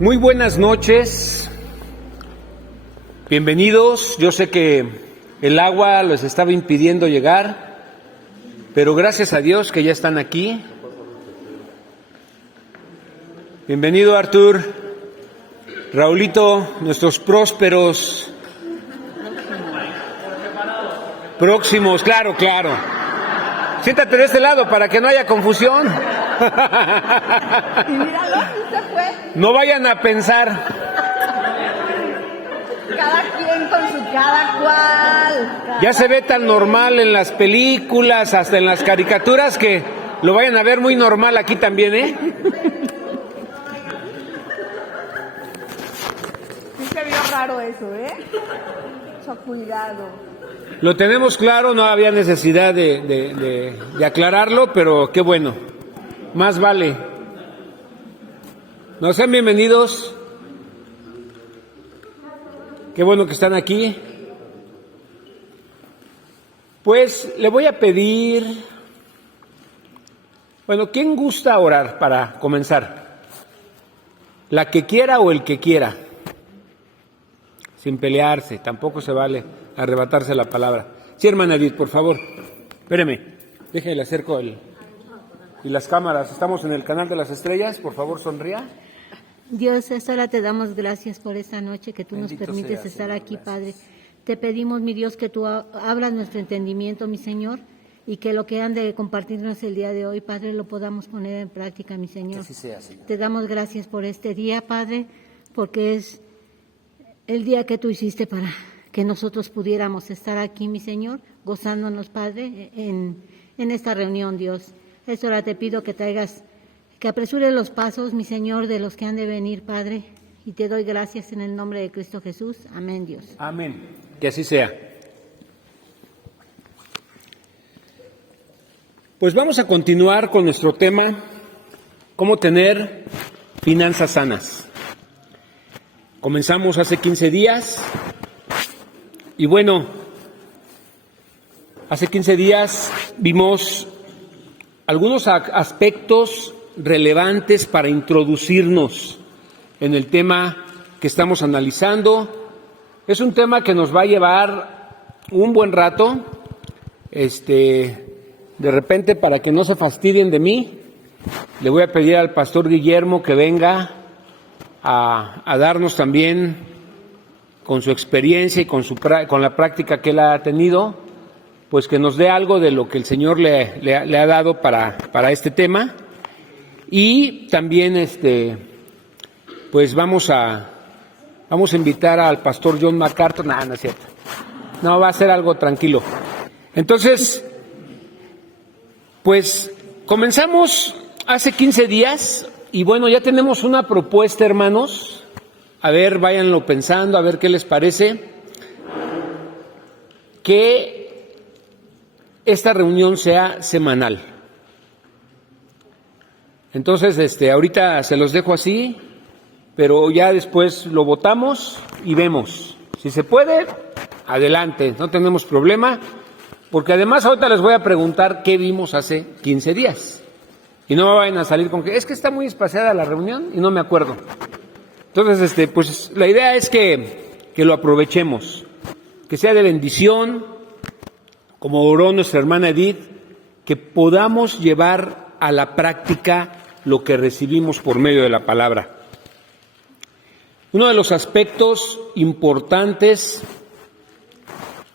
Muy buenas noches, bienvenidos. Yo sé que el agua les estaba impidiendo llegar, pero gracias a Dios que ya están aquí. Bienvenido Artur, Raulito, nuestros prósperos próximos, claro. Siéntate de este lado para que no haya confusión. Y míralo, se fue. No vayan a pensar. Cada quien con su cada cual. Ya se ve tan normal en las películas, hasta en las caricaturas, que lo vayan a ver muy normal aquí también, ¿eh? Sí se vio raro eso, ¿eh? Mucho cuidado. Lo tenemos claro, no había necesidad de aclararlo, pero qué bueno. Más vale. No sean bienvenidos. Qué bueno que están aquí. Pues le voy a pedir, bueno, ¿quién gusta orar para comenzar? La que quiera o el que quiera. Sin pelearse, tampoco se vale arrebatarse la palabra. Sí, hermana Edith, por favor. Espéreme, déjale acerco y las cámaras. Estamos en el canal de las estrellas, por favor sonría. Dios, esta hora te damos gracias por esta noche que tú Bendito nos permites seas, estar Señor, aquí, gracias. Padre. Te pedimos, mi Dios, que tú abras nuestro entendimiento, mi Señor, y que lo que han de compartirnos el día de hoy, Padre, lo podamos poner en práctica, mi Señor. Que así sea, Señor. Te damos gracias por este día, Padre, porque es el día que tú hiciste para que nosotros pudiéramos estar aquí, mi Señor, gozándonos, Padre, en esta reunión, Dios. Esta hora te pido que que apresures los pasos, mi Señor, de los que han de venir, Padre, y te doy gracias en el nombre de Cristo Jesús. Amén, Dios. Amén. Que así sea. Pues vamos a continuar con nuestro tema, cómo tener finanzas sanas. Comenzamos hace 15 días y bueno, hace 15 días vimos algunos aspectos relevantes para introducirnos en el tema que estamos analizando. Es un tema que nos va a llevar un buen rato. De repente, para que no se fastidien de mí, le voy a pedir al pastor Guillermo que venga a darnos también, con su experiencia y con la práctica que él ha tenido, pues que nos dé algo de lo que el Señor le ha dado para este tema. Y también pues vamos a invitar al pastor John MacArthur. No es cierto. No, va a ser algo tranquilo. Entonces, pues comenzamos hace 15 días y bueno, ya tenemos una propuesta, hermanos. A ver, váyanlo pensando, a ver qué les parece. Que esta reunión sea semanal. Entonces, ahorita se los dejo así, pero ya después lo votamos y vemos. Si se puede, adelante, no tenemos problema, porque además ahorita les voy a preguntar qué vimos hace 15 días. Y no me vayan a salir con que es que está muy espaciada la reunión y no me acuerdo. Entonces, pues la idea es que lo aprovechemos, que sea de bendición, como oró nuestra hermana Edith, que podamos llevar a la práctica lo que recibimos por medio de la palabra. Uno de los aspectos importantes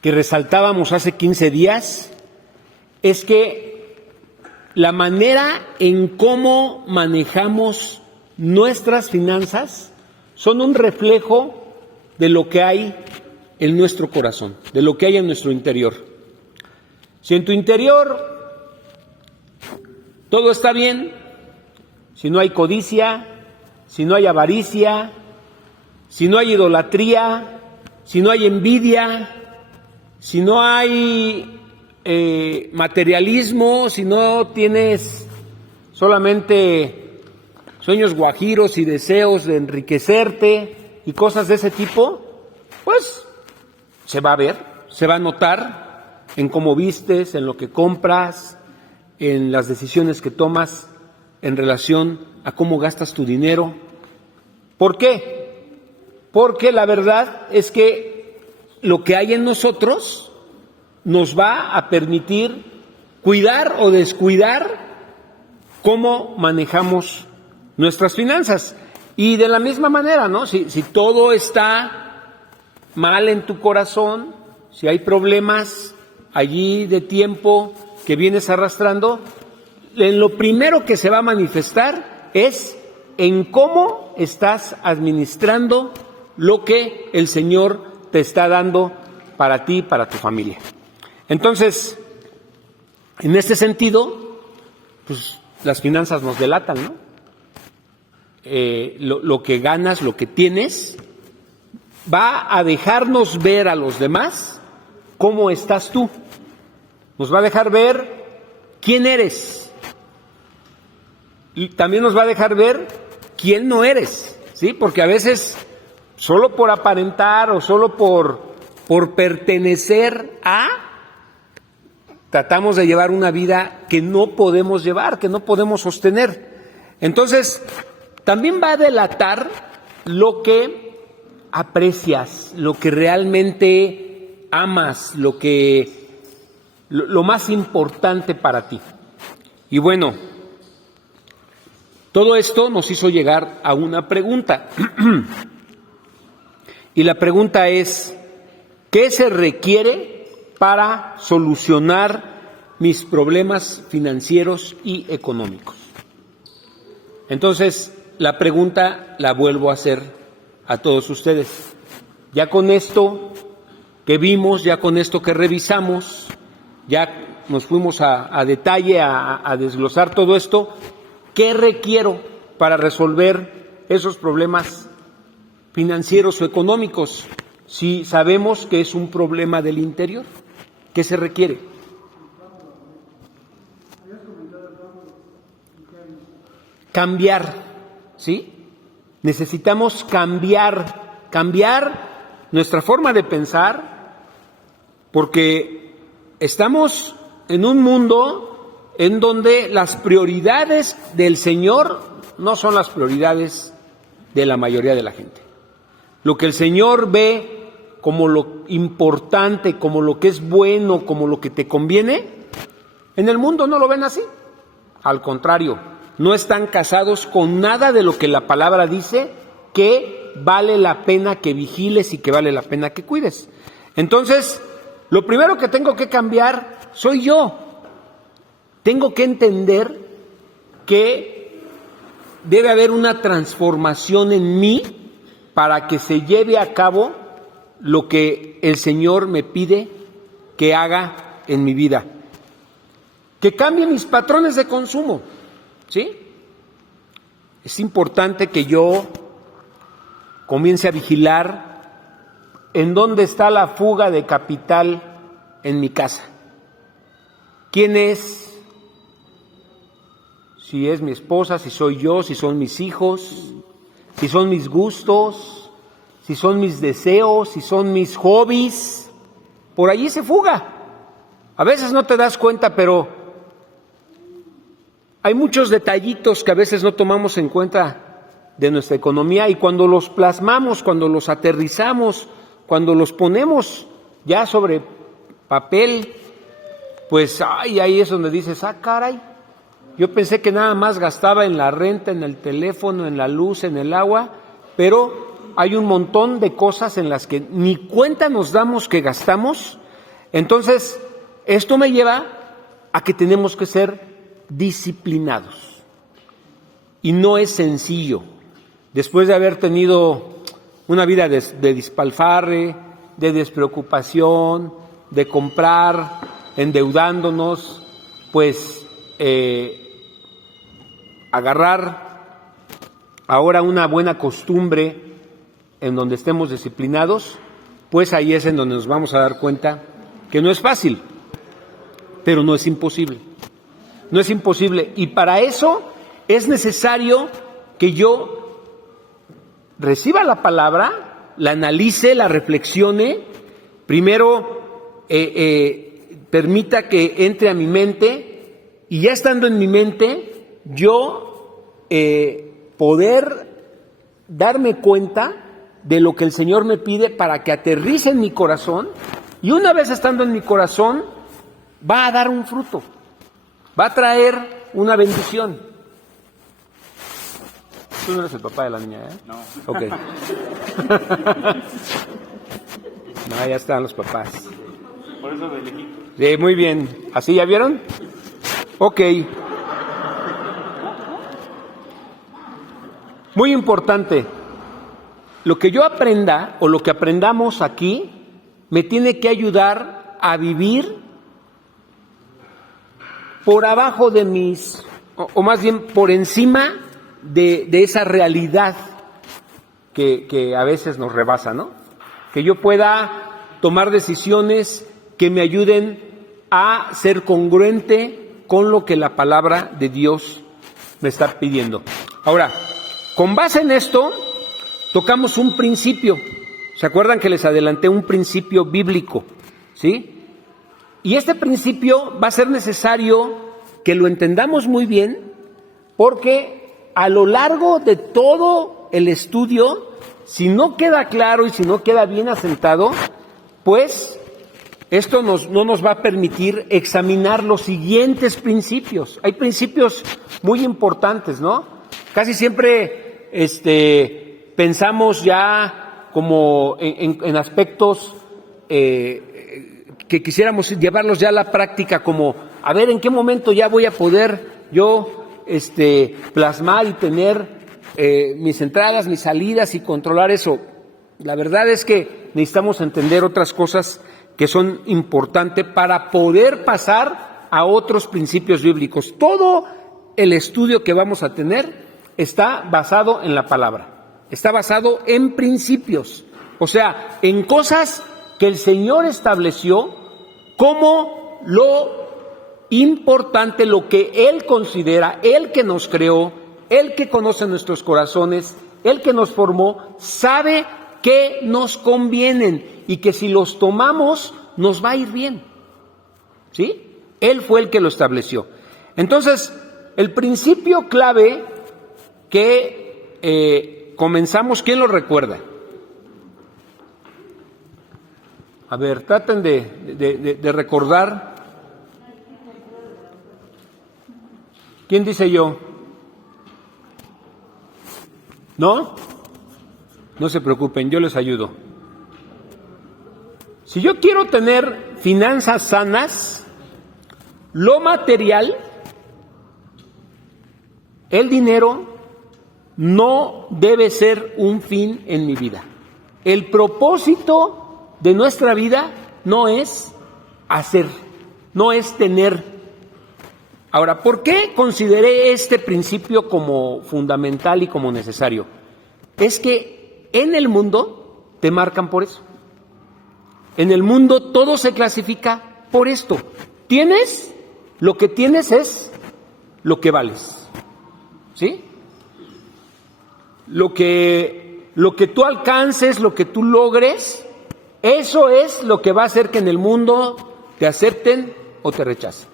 que resaltábamos hace 15 días es que la manera en cómo manejamos nuestras finanzas son un reflejo de lo que hay en nuestro corazón, de lo que hay en nuestro interior. Si en tu interior todo está bien, si no hay codicia, si no hay avaricia, si no hay idolatría, si no hay envidia, si no hay materialismo, si no tienes solamente sueños guajiros y deseos de enriquecerte y cosas de ese tipo, pues se va a ver, se va a notar en cómo vistes, en lo que compras, en las decisiones que tomas en relación a cómo gastas tu dinero. ¿Por qué? Porque la verdad es que lo que hay en nosotros nos va a permitir cuidar o descuidar cómo manejamos nuestras finanzas. Y de la misma manera, ¿no? Si todo está mal en tu corazón, si hay problemas allí de tiempo que vienes arrastrando, en lo primero que se va a manifestar es en cómo estás administrando lo que el Señor te está dando para ti y para tu familia. Entonces, en este sentido, pues las finanzas nos delatan, ¿no? Lo que ganas, lo que tienes, va a dejarnos ver a los demás cómo estás tú. Nos va a dejar ver quién eres. Y también nos va a dejar ver quién no eres, ¿sí? Porque a veces, solo por aparentar o solo por pertenecer a, tratamos de llevar una vida que no podemos llevar, que no podemos sostener. Entonces, también va a delatar lo que aprecias, lo que realmente amas, lo más importante para ti. Y bueno, todo esto nos hizo llegar a una pregunta. Y la pregunta es, ¿qué se requiere para solucionar mis problemas financieros y económicos? Entonces, la pregunta la vuelvo a hacer a todos ustedes. Ya con esto que vimos, ya con esto que revisamos, ya nos fuimos a detalle a desglosar todo esto, ¿qué requiero para resolver esos problemas financieros o económicos? Si sabemos que es un problema del interior, ¿qué se requiere? Cambiar. ¿Sí? Necesitamos cambiar nuestra forma de pensar, porque estamos en un mundo en donde las prioridades del Señor no son las prioridades de la mayoría de la gente. Lo que el Señor ve como lo importante, como lo que es bueno, como lo que te conviene, en el mundo no lo ven así. Al contrario, no están casados con nada de lo que la palabra dice que vale la pena que vigiles y que vale la pena que cuides. Entonces, lo primero que tengo que cambiar soy yo. Tengo que entender que debe haber una transformación en mí para que se lleve a cabo lo que el Señor me pide que haga en mi vida. Que cambie mis patrones de consumo. ¿Sí? Es importante que yo comience a vigilar en dónde está la fuga de capital en mi casa. ¿Quién es? Si es mi esposa, si soy yo, si son mis hijos, si son mis gustos, si son mis deseos, si son mis hobbies. Por allí se fuga. A veces no te das cuenta, pero hay muchos detallitos que a veces no tomamos en cuenta de nuestra economía, y cuando los plasmamos, cuando los aterrizamos, cuando los ponemos ya sobre papel, pues ahí es donde dices, caray, yo pensé que nada más gastaba en la renta, en el teléfono, en la luz, en el agua, pero hay un montón de cosas en las que ni cuenta nos damos que gastamos. Entonces, esto me lleva a que tenemos que ser disciplinados. Y no es sencillo. Después de haber tenido una vida de despilfarre, de despreocupación, de comprar, endeudándonos, pues agarrar ahora una buena costumbre en donde estemos disciplinados, pues ahí es en donde nos vamos a dar cuenta que no es fácil, pero no es imposible. No es imposible, y para eso es necesario que yo reciba la palabra, la analice, la reflexione, primero permita que entre a mi mente, y ya estando en mi mente, yo poder darme cuenta de lo que el Señor me pide para que aterrice en mi corazón, y una vez estando en mi corazón, va a dar un fruto, va a traer una bendición. Tú no eres el papá de la niña, ¿eh? No. Ok. No, ya están los papás. Por eso de lejito. Sí, muy bien. ¿Así ya vieron? Ok. Muy importante. Lo que yo aprenda o lo que aprendamos aquí me tiene que ayudar a vivir por abajo de mis, o más bien por encima de esa realidad que a veces nos rebasa, ¿no? Que yo pueda tomar decisiones que me ayuden a ser congruente con lo que la palabra de Dios me está pidiendo. Ahora, con base en esto, tocamos un principio. ¿Se acuerdan que les adelanté un principio bíblico? ¿Sí? Y este principio va a ser necesario que lo entendamos muy bien, porque a lo largo de todo el estudio, si no queda claro y si no queda bien asentado, pues esto no nos va a permitir examinar los siguientes principios. Hay principios muy importantes, ¿no? Casi siempre pensamos ya como en aspectos que quisiéramos llevarlos ya a la práctica, como a ver en qué momento ya voy a poder yo plasmar y tener mis entradas, mis salidas y controlar eso. La verdad es que necesitamos entender otras cosas que son importantes para poder pasar a otros principios bíblicos. Todo el estudio que vamos a tener está basado en la palabra, está basado en principios, o sea, en cosas que el Señor estableció como lo importante, lo que Él considera, Él que nos creó, Él que conoce nuestros corazones, Él que nos formó, sabe que nos convienen y que si los tomamos nos va a ir bien. ¿Sí? Él fue el que lo estableció. Entonces, el principio clave que comenzamos, ¿quién lo recuerda? A ver, traten de recordar. ¿Quién dice yo? ¿No? No se preocupen, yo les ayudo. Si yo quiero tener finanzas sanas, lo material, el dinero, no debe ser un fin en mi vida. El propósito de nuestra vida no es hacer, no es tener. Ahora, ¿por qué consideré este principio como fundamental y como necesario? Es que en el mundo te marcan por eso. En el mundo todo se clasifica por esto. Tienes, lo que tienes es lo que vales. ¿Sí? Lo que tú alcances, lo que tú logres, eso es lo que va a hacer que en el mundo te acepten o te rechacen.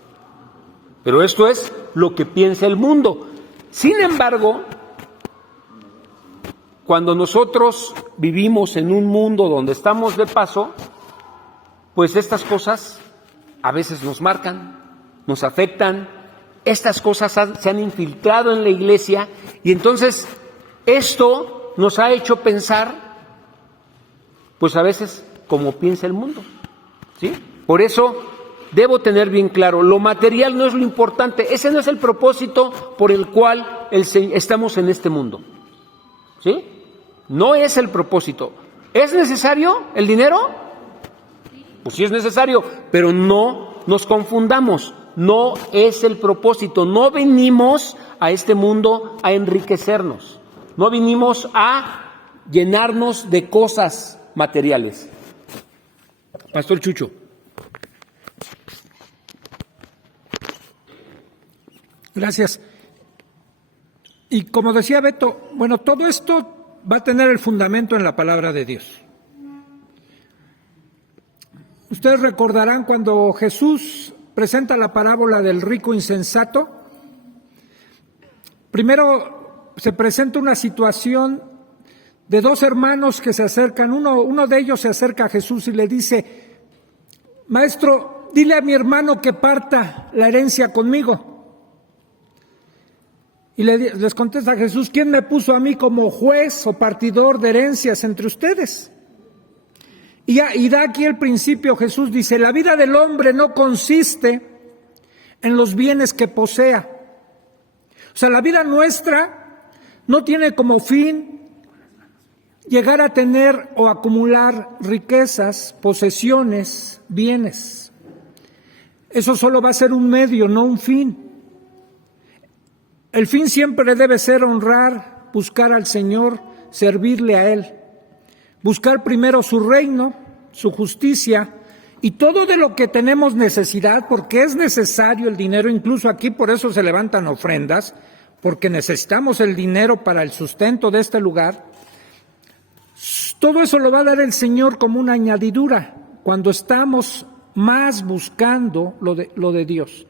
Pero esto es lo que piensa el mundo. Sin embargo, cuando nosotros vivimos en un mundo donde estamos de paso, pues estas cosas a veces nos marcan, nos afectan, estas cosas se han infiltrado en la iglesia y entonces esto nos ha hecho pensar, pues a veces como piensa el mundo, ¿sí? Por eso debo tener bien claro, lo material no es lo importante, ese no es el propósito por el cual estamos en este mundo, ¿sí? No es el propósito. ¿Es necesario el dinero? Pues sí es necesario, pero no nos confundamos, no es el propósito, no venimos a este mundo a enriquecernos, no vinimos a llenarnos de cosas materiales. Pastor Chucho. Gracias. Y como decía Beto, bueno, todo esto va a tener el fundamento en la palabra de Dios. Ustedes recordarán cuando Jesús presenta la parábola del rico insensato. Primero se presenta una situación de dos hermanos que se acercan. Uno de ellos se acerca a Jesús y le dice: Maestro, dile a mi hermano que parta la herencia conmigo. Y les contesta Jesús: ¿quién me puso a mí como juez o partidor de herencias entre ustedes? Y da aquí el principio. Jesús dice: la vida del hombre no consiste en los bienes que posea. O sea, la vida nuestra no tiene como fin llegar a tener o acumular riquezas, posesiones, bienes. Eso solo va a ser un medio, no un fin. El fin siempre debe ser honrar, buscar al Señor, servirle a Él. Buscar primero su reino, su justicia, y todo de lo que tenemos necesidad, porque es necesario el dinero. Incluso aquí por eso se levantan ofrendas, porque necesitamos el dinero para el sustento de este lugar. Todo eso lo va a dar el Señor como una añadidura, cuando estamos más buscando lo de Dios.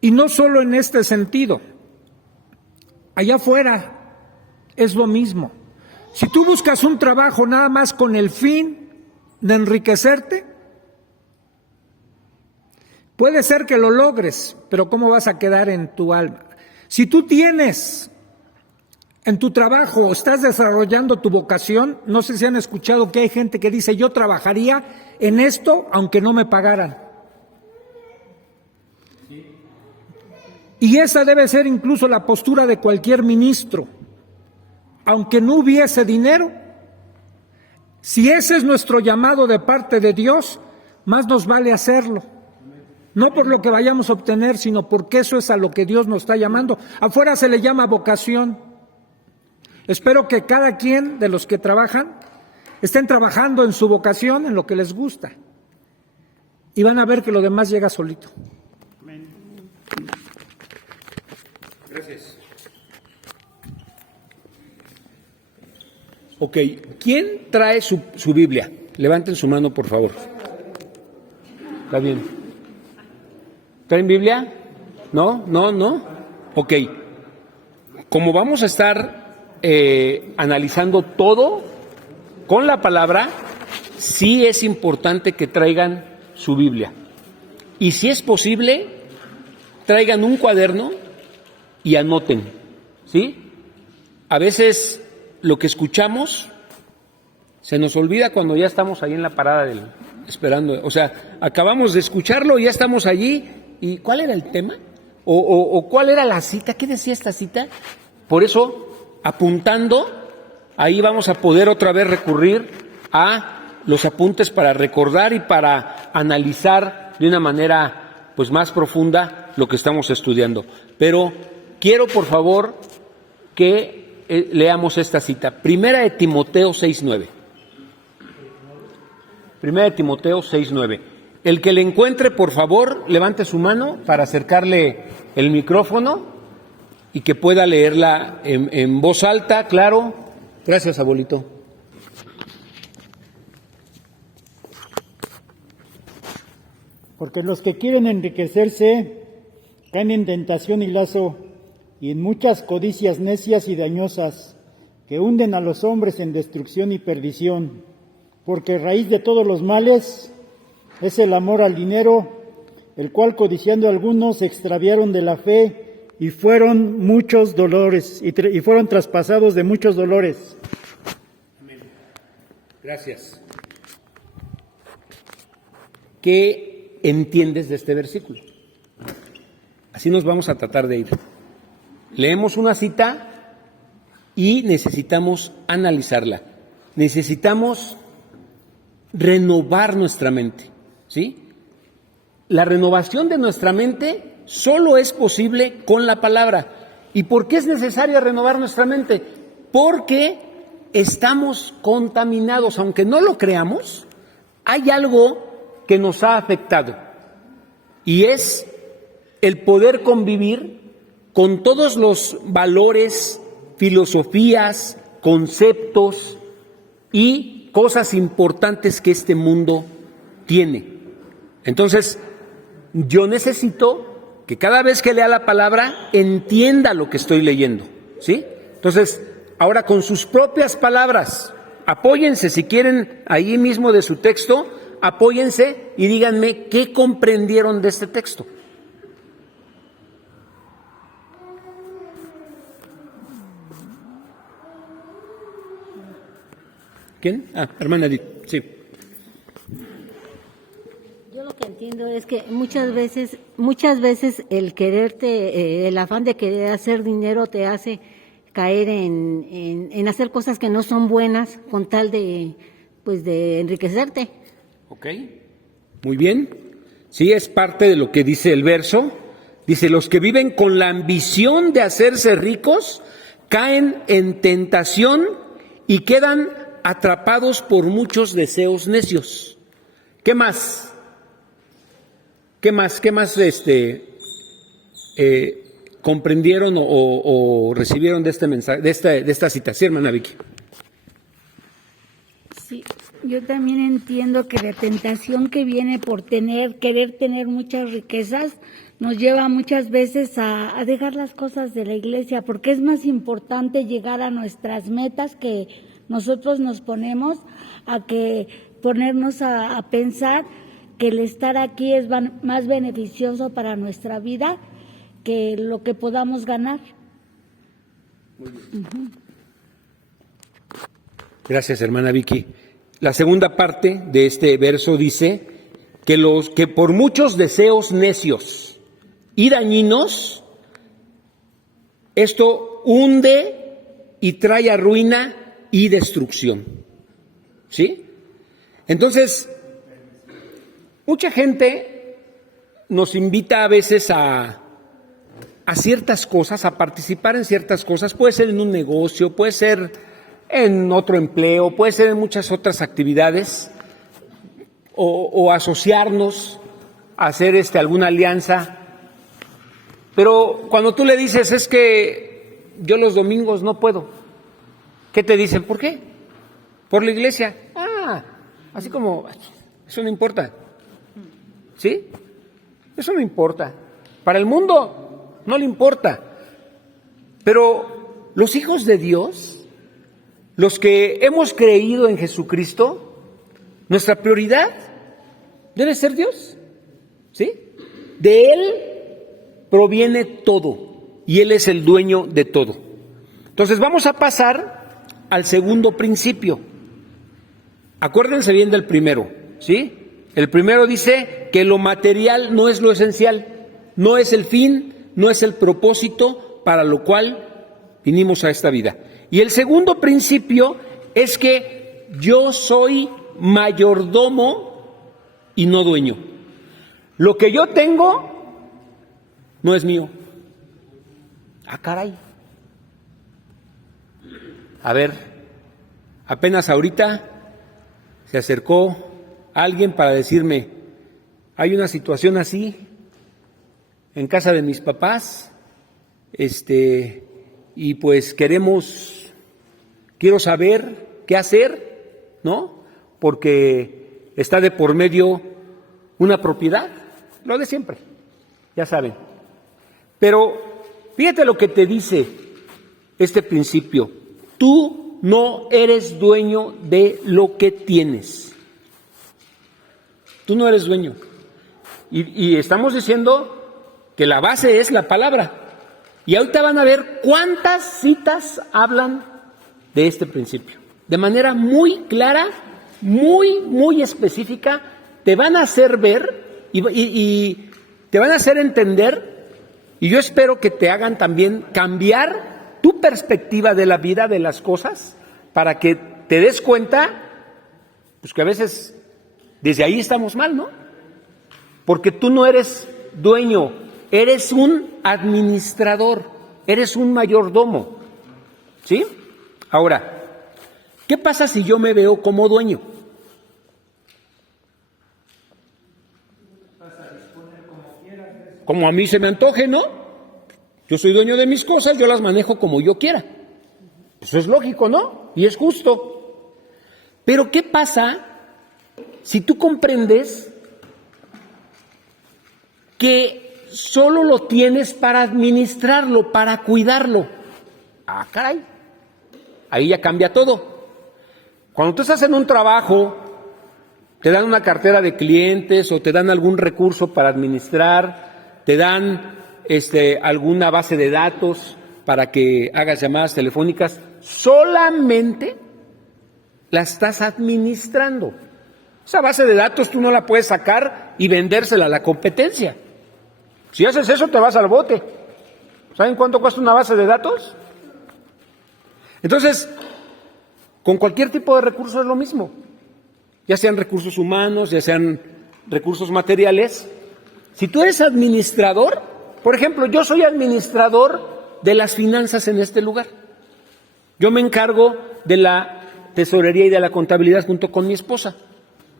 Y no solo en este sentido. Allá afuera es lo mismo. Si tú buscas un trabajo nada más con el fin de enriquecerte, puede ser que lo logres, pero ¿cómo vas a quedar en tu alma? Si tú tienes en tu trabajo, estás desarrollando tu vocación, no sé si han escuchado que hay gente que dice: yo trabajaría en esto aunque no me pagaran. Y esa debe ser incluso la postura de cualquier ministro. Aunque no hubiese dinero, si ese es nuestro llamado de parte de Dios, más nos vale hacerlo. No por lo que vayamos a obtener, sino porque eso es a lo que Dios nos está llamando. Afuera se le llama vocación. Espero que cada quien de los que trabajan estén trabajando en su vocación, en lo que les gusta. Y van a ver que lo demás llega solito. Gracias. Ok, ¿quién trae su Biblia? Levanten su mano, por favor. ¿Está bien? ¿Traen Biblia? ¿No? Ok. Como vamos a estar analizando todo con la palabra, sí es importante que traigan su Biblia. Y si es posible, traigan un cuaderno y anoten, ¿sí? A veces lo que escuchamos se nos olvida cuando ya estamos ahí en la parada esperando. O sea, acabamos de escucharlo y ya estamos allí. ¿Y cuál era el tema? ¿O cuál era la cita? ¿Qué decía esta cita? Por eso, apuntando, ahí vamos a poder otra vez recurrir a los apuntes para recordar y para analizar de una manera pues más profunda lo que estamos estudiando. Pero quiero, por favor, que leamos esta cita. Primera de Timoteo 6:9. Primera de Timoteo 6:9. El que le encuentre, por favor, levante su mano para acercarle el micrófono y que pueda leerla en voz alta, claro. Gracias, abuelito. Porque los que quieren enriquecerse caen en tentación y lazo y en muchas codicias necias y dañosas que hunden a los hombres en destrucción y perdición, porque raíz de todos los males es el amor al dinero, el cual codiciando algunos se extraviaron de la fe y fueron muchos dolores y fueron traspasados de muchos dolores. Amén. Gracias. ¿Qué entiendes de este versículo? Así nos vamos a tratar de ir. Leemos una cita y necesitamos analizarla. Necesitamos renovar nuestra mente, ¿sí? La renovación de nuestra mente solo es posible con la palabra. ¿Y por qué es necesario renovar nuestra mente? Porque estamos contaminados, aunque no lo creamos, hay algo que nos ha afectado y es el poder convivir con todos los valores, filosofías, conceptos y cosas importantes que este mundo tiene. Entonces, yo necesito que cada vez que lea la palabra entienda lo que estoy leyendo, ¿sí? Entonces, Ahora con sus propias palabras, apóyense si quieren ahí mismo de su texto, apóyense y díganme qué comprendieron de este texto. ¿Quién? Hermana Edith, sí. Yo lo que entiendo es que muchas veces el quererte, el afán de querer hacer dinero te hace caer en hacer cosas que no son buenas con tal de, pues, de enriquecerte. Ok, muy bien. Sí, es parte de lo que dice el verso. Dice, los que viven con la ambición de hacerse ricos caen en tentación y quedan atrapados por muchos deseos necios. ¿Qué más? ¿Qué más comprendieron o recibieron de este mensaje, de esta cita? Sí, hermana Vicky. Sí, yo también entiendo que la tentación que viene por querer tener muchas riquezas, nos lleva muchas veces a dejar las cosas de la iglesia, porque es más importante llegar a nuestras metas que nosotros nos ponemos, a que ponernos a pensar que el estar aquí es más beneficioso para nuestra vida que lo que podamos ganar. Gracias, hermana Vicky. La segunda parte de este verso dice que por muchos deseos necios y dañinos, esto hunde y trae a ruina y destrucción. ¿Sí? Entonces, mucha gente nos invita a veces a ciertas cosas, a participar en ciertas cosas. Puede ser en un negocio, puede ser en otro empleo, puede ser en muchas otras actividades, o asociarnos, a hacer alguna alianza. Pero cuando tú le dices, es que yo los domingos no puedo, ¿qué te dicen? ¿Por qué? Por la iglesia. Así como, eso no importa. ¿Sí? Eso no importa. Para el mundo no le importa. Pero los hijos de Dios, los que hemos creído en Jesucristo, nuestra prioridad debe ser Dios. ¿Sí? De Él proviene todo y Él es el dueño de todo. Entonces vamos a pasar al segundo principio. Acuérdense bien del primero, ¿sí? El primero dice que lo material no es lo esencial, no es el fin, no es el propósito para lo cual vinimos a esta vida. Y el segundo principio es que yo soy mayordomo y no dueño. Lo que yo tengo no es mío. Caray. A ver, apenas ahorita se acercó alguien para decirme, hay una situación así en casa de mis papás, y pues quiero saber qué hacer, ¿no? Porque está de por medio una propiedad, lo de siempre, ya saben. Pero fíjate lo que te dice este principio, tú no eres dueño de lo que tienes. Tú no eres dueño. Y estamos diciendo que la base es la palabra. Y ahorita van a ver cuántas citas hablan de este principio. De manera muy clara, muy específica, te van a hacer ver y te van a hacer entender, y yo espero que te hagan también cambiar tu perspectiva de la vida, de las cosas, para que te des cuenta, pues que a veces desde ahí estamos mal, ¿no? Porque tú no eres dueño, eres un administrador, eres un mayordomo, ¿sí? Ahora, ¿qué pasa si yo me veo como dueño? Como a mí se me antoje, ¿no? Yo soy dueño de mis cosas, yo las manejo como yo quiera. Eso es lógico, ¿no? Y es justo. Pero ¿qué pasa si tú comprendes que solo lo tienes para administrarlo, para cuidarlo? Caray. ahí ya cambia todo. Cuando tú estás en un trabajo, te dan una cartera de clientes o te dan algún recurso para administrar, te dan alguna base de datos para que hagas llamadas telefónicas, solamente la estás administrando. Esa base de datos tú no la puedes sacar y vendérsela a la competencia. Si haces eso, te vas al bote. ¿Saben cuánto cuesta una base de datos? Entonces, con cualquier tipo de recurso es lo mismo. Ya sean recursos humanos, ya sean recursos materiales. Si tú eres administrador, por ejemplo, yo soy administrador de las finanzas en este lugar. Yo me encargo de la tesorería y de la contabilidad junto con mi esposa.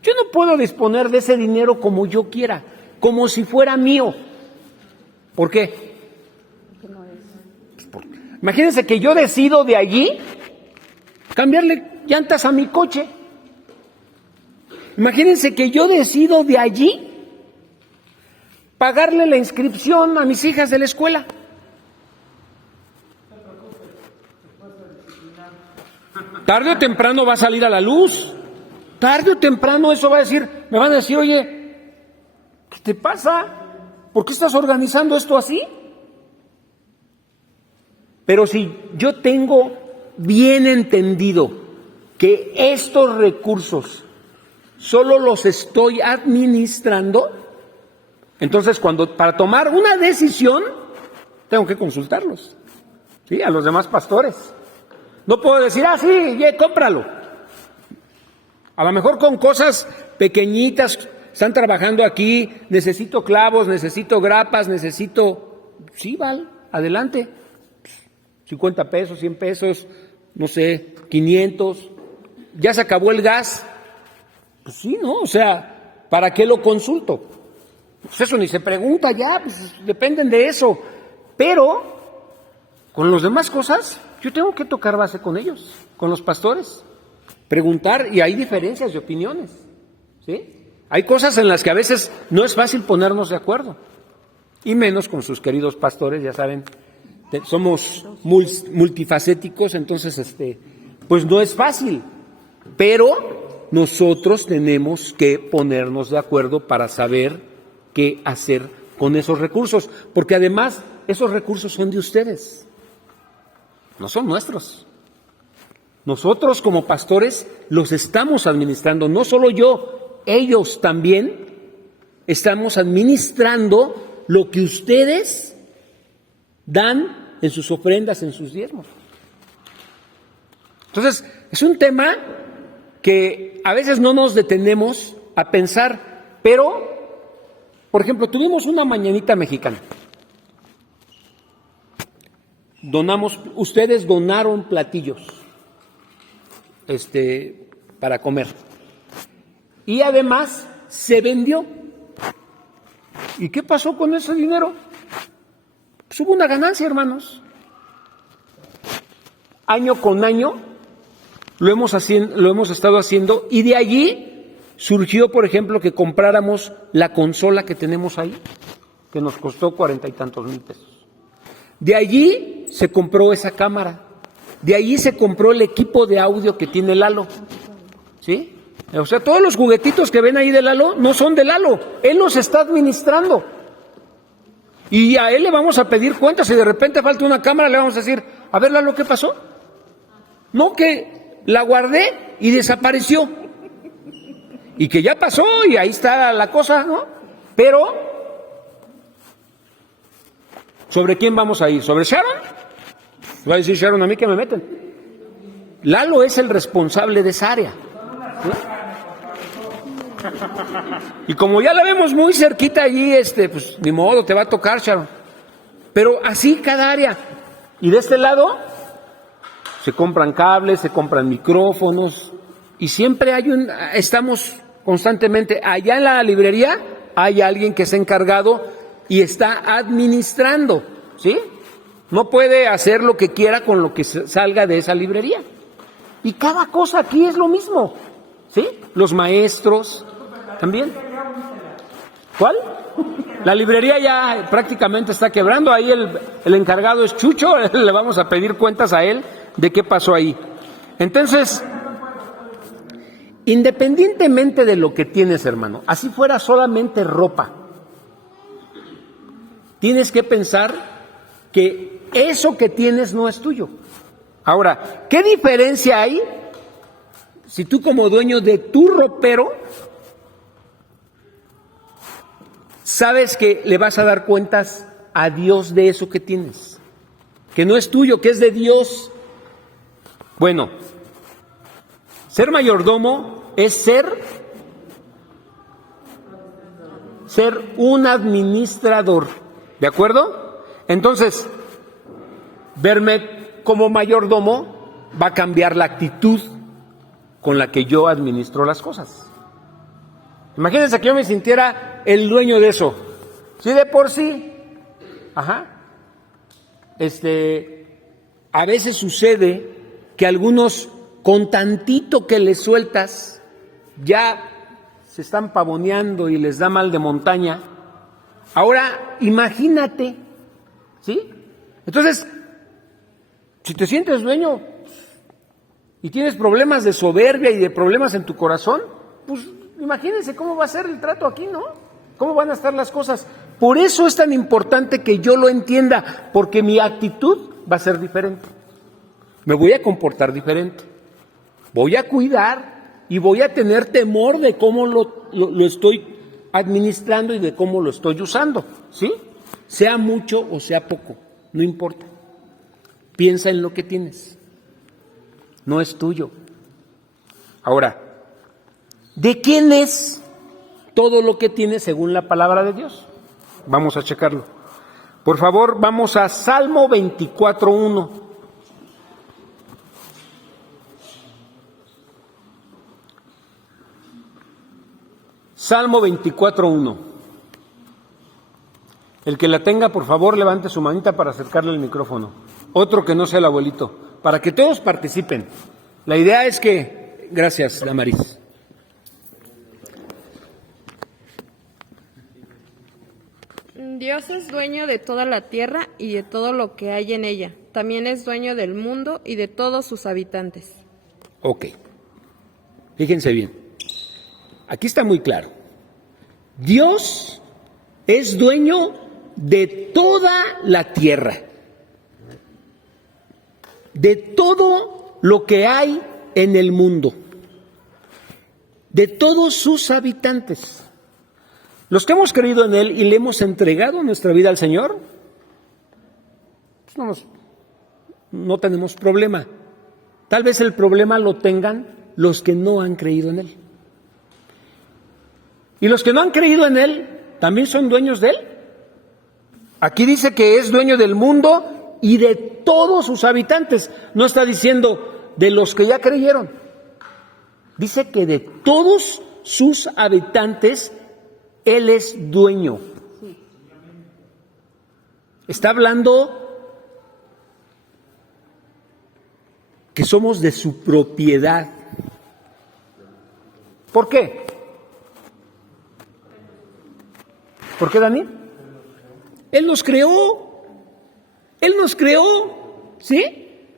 Yo no puedo disponer de ese dinero como yo quiera, como si fuera mío. ¿Por qué? Imagínense que yo decido de allí cambiarle llantas a mi coche. Imagínense que yo decido de allí pagarle la inscripción a mis hijas de la escuela. Tarde o temprano va a salir a la luz. Tarde o temprano eso va a decir, me van a decir, oye, ¿qué te pasa? ¿Por qué estás organizando esto así? Pero si yo tengo bien entendido que estos recursos solo los estoy administrando, entonces para tomar una decisión tengo que consultarlos, ¿sí? A los demás pastores. No puedo decir, sí, cómpralo. A lo mejor con cosas pequeñitas, están trabajando aquí, necesito clavos, necesito grapas, sí, vale, adelante. 50 pesos, 100 pesos, no sé, 500. Ya se acabó el gas. Pues sí, ¿no? O sea, ¿para qué lo consulto? Pues eso ni se pregunta ya, pues dependen de eso. Pero con las demás cosas, yo tengo que tocar base con ellos, con los pastores. Preguntar, y hay diferencias de opiniones, ¿sí? Hay cosas en las que a veces no es fácil ponernos de acuerdo, y menos con sus queridos pastores, ya saben, somos multifacéticos, entonces, pues no es fácil, pero nosotros tenemos que ponernos de acuerdo para saber qué hacer con esos recursos, porque además esos recursos son de ustedes, no son nuestros. Nosotros como pastores los estamos administrando, no solo yo, ellos también estamos administrando lo que ustedes dan en sus ofrendas, en sus diezmos. Entonces, es un tema que a veces no nos detenemos a pensar, pero, por ejemplo, tuvimos una mañanita mexicana. Ustedes donaron platillos para comer. Y además se vendió. ¿Y qué pasó con ese dinero? Pues hubo una ganancia, hermanos. Año con año lo hemos estado haciendo, y de allí surgió, por ejemplo, que compráramos la consola que tenemos ahí, que nos costó 40 y tantos mil pesos. De allí se compró esa cámara. De allí se compró el equipo de audio que tiene Lalo, ¿sí? O sea, todos los juguetitos que ven ahí de Lalo no son de Lalo, él los está administrando. Y a él le vamos a pedir cuentas, si de repente falta una cámara, le vamos a decir, a ver, Lalo, ¿qué pasó? No, que la guardé y desapareció. Y que ya pasó y ahí está la cosa, ¿no? Pero, ¿sobre quién vamos a ir? ¿Sobre Sharon? Va a decir Sharon, a mí que me meten. Lalo es el responsable de esa área, ¿sí? Y como ya la vemos muy cerquita allí, pues ni modo, te va a tocar, Sharon. Pero así cada área. Y de este lado se compran cables, se compran micrófonos, y siempre estamos constantemente, allá en la librería hay alguien que se ha encargado y está administrando, ¿sí? No puede hacer lo que quiera con lo que salga de esa librería. Y cada cosa aquí es lo mismo, ¿sí? Los maestros también. ¿Cuál? La librería ya prácticamente está quebrando. Ahí el encargado es Chucho. Le vamos a pedir cuentas a él de qué pasó ahí. Entonces, independientemente de lo que tienes, hermano, así fuera solamente ropa, tienes que pensar que eso que tienes no es tuyo. Ahora, ¿qué diferencia hay si tú como dueño de tu ropero sabes que le vas a dar cuentas a Dios de eso que tienes? Que no es tuyo, que es de Dios. Bueno, ser mayordomo es ser un administrador, ¿de acuerdo? Entonces, verme como mayordomo va a cambiar la actitud con la que yo administro las cosas. Imagínense que yo me sintiera el dueño de eso. Si de por sí, a veces sucede que algunos, con tantito que les sueltas, ya se están pavoneando y les da mal de montaña. Ahora, imagínate, ¿sí? Entonces, si te sientes dueño y tienes problemas de soberbia y de problemas en tu corazón, pues imagínense cómo va a ser el trato aquí, ¿no? ¿Cómo van a estar las cosas? Por eso es tan importante que yo lo entienda, porque mi actitud va a ser diferente. Me voy a comportar diferente. Voy a cuidar y voy a tener temor de cómo lo estoy administrando y de cómo lo estoy usando, ¿sí? Sea mucho o sea poco, no importa. Piensa en lo que tienes. No es tuyo. Ahora, ¿de quién es todo lo que tienes según la palabra de Dios? Vamos a checarlo. Por favor, vamos a Salmo 24:1. Salmo 24:1. El que la tenga, por favor, levante su manita para acercarle el micrófono. Otro que no sea el abuelito, para que todos participen. La idea es que... Gracias, Damaris. Dios es dueño de toda la tierra y de todo lo que hay en ella. También es dueño del mundo y de todos sus habitantes. Ok. Fíjense bien. Aquí está muy claro. Dios es dueño de toda la tierra, de todo lo que hay en el mundo, de todos sus habitantes. Los que hemos creído en Él y le hemos entregado nuestra vida al Señor, pues no tenemos problema. Tal vez el problema lo tengan los que no han creído en Él. Y los que no han creído en Él, ¿también son dueños de Él? Aquí dice que es dueño del mundo y de todos sus habitantes. No está diciendo de los que ya creyeron. Dice que de todos sus habitantes Él es dueño. Está hablando que somos de su propiedad. ¿Por qué? ¿Por qué, Dani? Él nos creó. Él nos creó, ¿sí?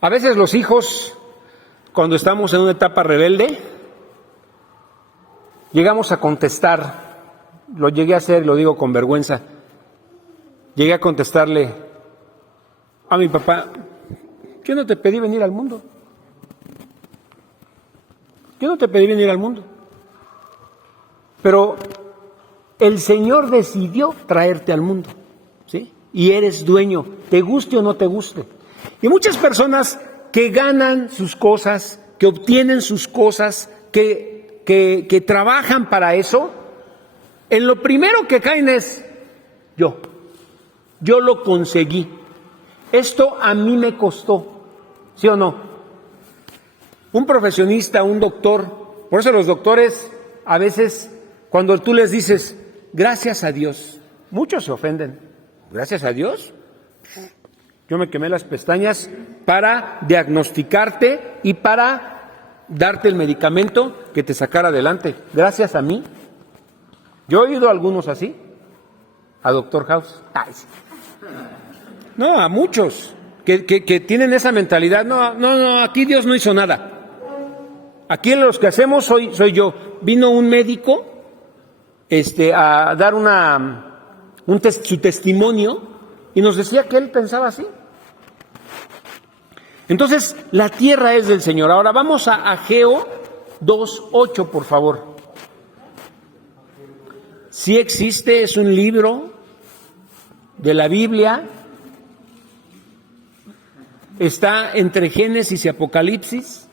A veces los hijos, cuando estamos en una etapa rebelde, llegamos a contestar, lo llegué a hacer, lo digo con vergüenza, llegué a contestarle a mi papá: yo no te pedí venir al mundo. Yo no te pedí venir al mundo. Pero el Señor decidió traerte al mundo, ¿sí? Y eres dueño, te guste o no te guste. Y muchas personas que ganan sus cosas, que obtienen sus cosas, que trabajan para eso, en lo primero que caen es yo lo conseguí, esto a mí me costó, ¿sí o no? Un profesionista, un doctor, por eso los doctores a veces cuando tú les dices gracias a Dios, muchos se ofenden. Gracias a Dios, yo me quemé las pestañas para diagnosticarte y para darte el medicamento que te sacara adelante. Gracias a mí. Yo he oído a algunos así, a Doctor House. Ay, sí. No, a muchos. que tienen esa mentalidad. No, aquí Dios no hizo nada. Aquí los que hacemos soy yo. Vino un médico a dar su testimonio y nos decía que él pensaba así. Entonces, la tierra es del Señor. Ahora vamos a Ageo 2:8, por favor. Sí existe, es un libro de la Biblia. Está entre Génesis y Apocalipsis.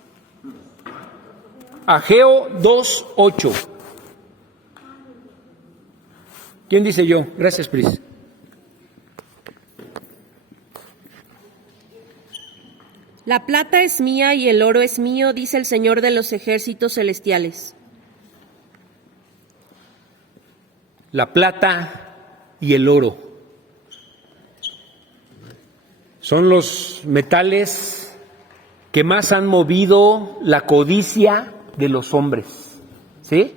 Ageo 2:8. ¿Quién dice yo? Gracias, Pris. La plata es mía y el oro es mío, dice el Señor de los ejércitos celestiales. La plata y el oro son los metales que más han movido la codicia de los hombres, ¿sí?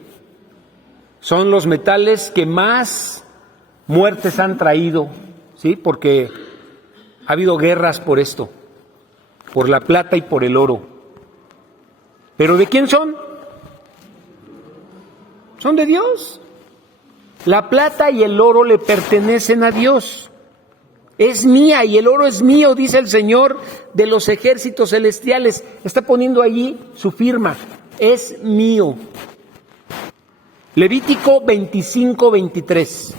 Son los metales que más muertes han traído, ¿sí? Porque ha habido guerras por esto, por la plata y por el oro. ¿Pero de quién son? Son de Dios. La plata y el oro le pertenecen a Dios. Es mía y el oro es mío, dice el Señor de los ejércitos celestiales. Está poniendo allí su firma. Es mío. Levítico 25:23.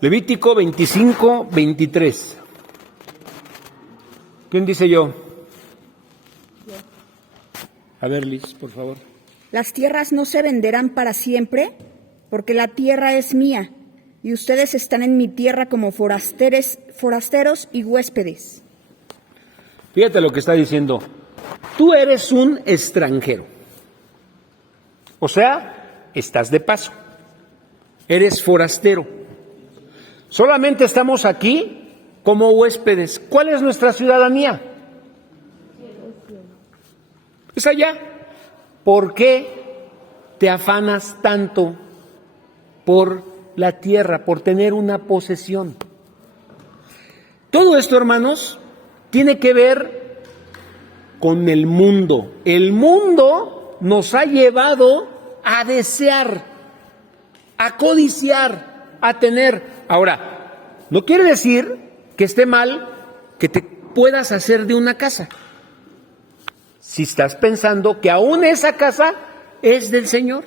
Levítico 25:23. ¿Quién dice yo? A ver, Liz, por favor. Las tierras no se venderán para siempre, porque la tierra es mía, y ustedes están en mi tierra como forasteros y huéspedes. Fíjate lo que está diciendo. Tú eres un extranjero. O sea, estás de paso. Eres forastero. Solamente estamos aquí como huéspedes. ¿Cuál es nuestra ciudadanía? Es allá. ¿Por qué te afanas tanto por la tierra, por tener una posesión? Todo esto, hermanos, tiene que ver con el mundo. El mundo nos ha llevado a desear, a codiciar, a tener. Ahora, no quiere decir que esté mal que te puedas hacer de una casa. Si estás pensando que aún esa casa es del Señor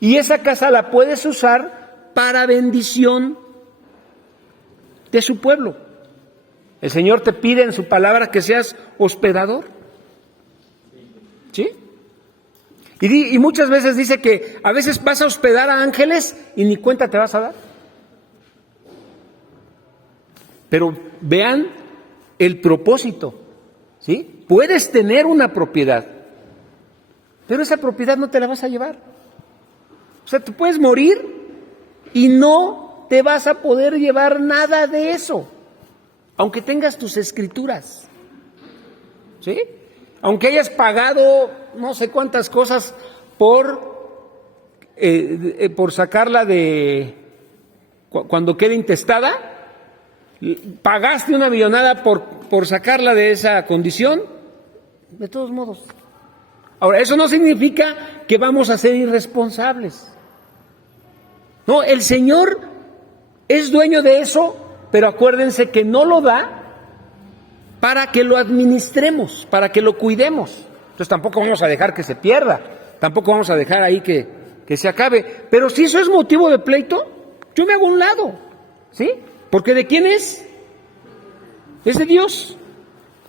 y esa casa la puedes usar para bendición de su pueblo. El Señor te pide en su palabra que seas hospedador. ¿Sí? Y muchas veces dice que a veces vas a hospedar a ángeles y ni cuenta te vas a dar. Pero vean el propósito, ¿sí? Puedes tener una propiedad, pero esa propiedad no te la vas a llevar. O sea, tú puedes morir y no te vas a poder llevar nada de eso, aunque tengas tus escrituras, ¿sí? Aunque hayas pagado no sé cuántas cosas por sacarla de cuando quede intestada, pagaste una millonada por sacarla de esa condición. De todos modos. Ahora, eso no significa que vamos a ser irresponsables. No, el Señor es dueño de eso, pero acuérdense que no lo da para que lo administremos, para que lo cuidemos. Entonces tampoco vamos a dejar que se pierda, tampoco vamos a dejar ahí que se acabe. Pero si eso es motivo de pleito, yo me hago a un lado, ¿sí? Porque ¿de quién es? Es de Dios.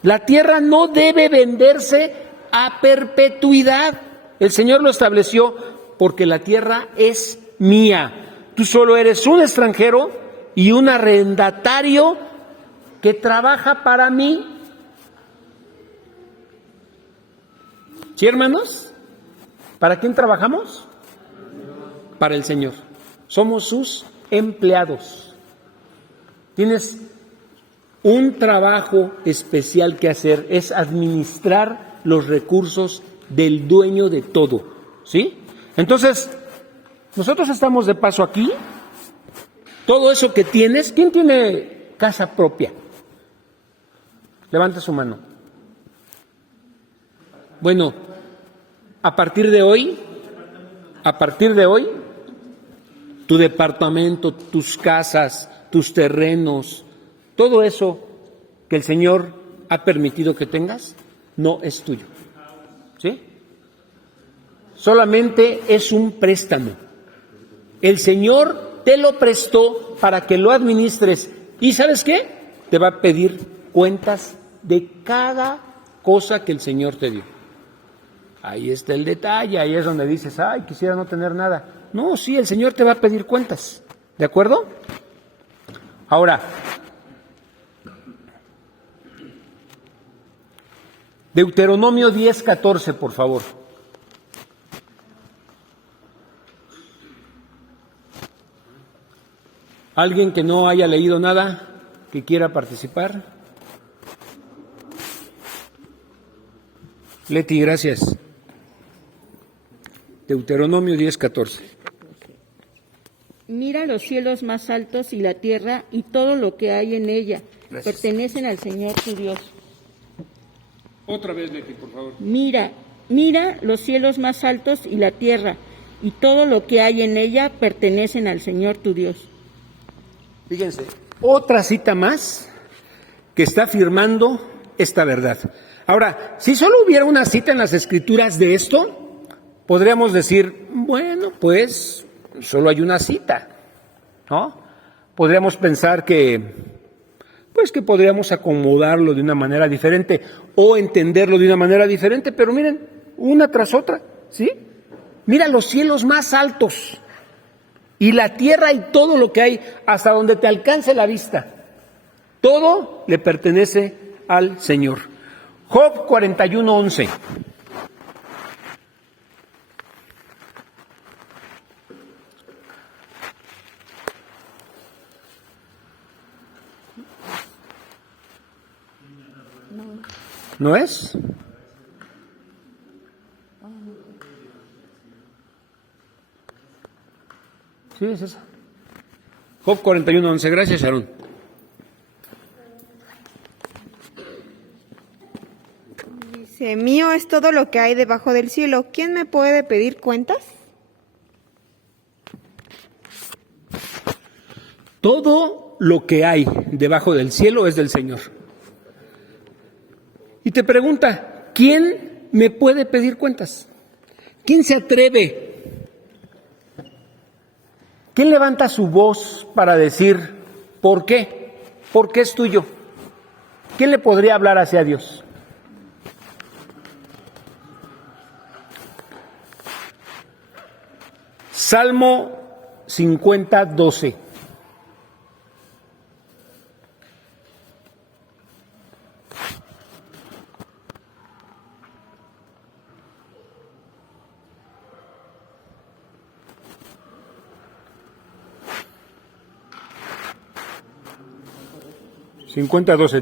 La tierra no debe venderse a perpetuidad. El Señor lo estableció porque la tierra es mía. Tú solo eres un extranjero y un arrendatario que trabaja para mí. ¿Sí, hermanos? ¿Para quién trabajamos? Para el Señor. Somos sus empleados. Tienes un trabajo especial que hacer, es administrar los recursos del dueño de todo, ¿sí? Entonces, nosotros estamos de paso aquí. Todo eso que tienes, ¿quién tiene casa propia? Levante su mano. Bueno, a partir de hoy, tu departamento, tus casas, tus terrenos, todo eso que el Señor ha permitido que tengas, no es tuyo, ¿sí? Solamente es un préstamo. El Señor te lo prestó para que lo administres. ¿Y sabes qué? Te va a pedir cuentas de cada cosa que el Señor te dio. Ahí está el detalle, ahí es donde dices, ay, quisiera no tener nada. No, sí, el Señor te va a pedir cuentas, ¿de acuerdo? Ahora, Deuteronomio 10:14, por favor. ¿Alguien que no haya leído nada, que quiera participar? Leti, gracias. Deuteronomio 10:14. Mira los cielos más altos y la tierra y todo lo que hay en ella. Gracias. Pertenecen al Señor tu Dios. Otra vez, Leti, por favor. Mira los cielos más altos y la tierra y todo lo que hay en ella pertenecen al Señor tu Dios. Fíjense, otra cita más que está afirmando esta verdad. Ahora, si solo hubiera una cita en las Escrituras de esto, podríamos decir, bueno, pues solo hay una cita, ¿no? Podríamos pensar que podríamos acomodarlo de una manera diferente o entenderlo de una manera diferente, pero miren, una tras otra, ¿sí? Mira los cielos más altos y la tierra y todo lo que hay, hasta donde te alcance la vista. Todo le pertenece al Señor. Job 41:11. ¿No es? Sí, es esa. Job 41:11. Gracias, Sharon. Dice, mío es todo lo que hay debajo del cielo. ¿Quién me puede pedir cuentas? Todo lo que hay debajo del cielo es del Señor. Y te pregunta, ¿quién me puede pedir cuentas? ¿Quién se atreve? ¿Quién levanta su voz para decir, ¿por qué? ¿Por qué es tuyo? ¿Quién le podría hablar hacia Dios? Salmo 50:12.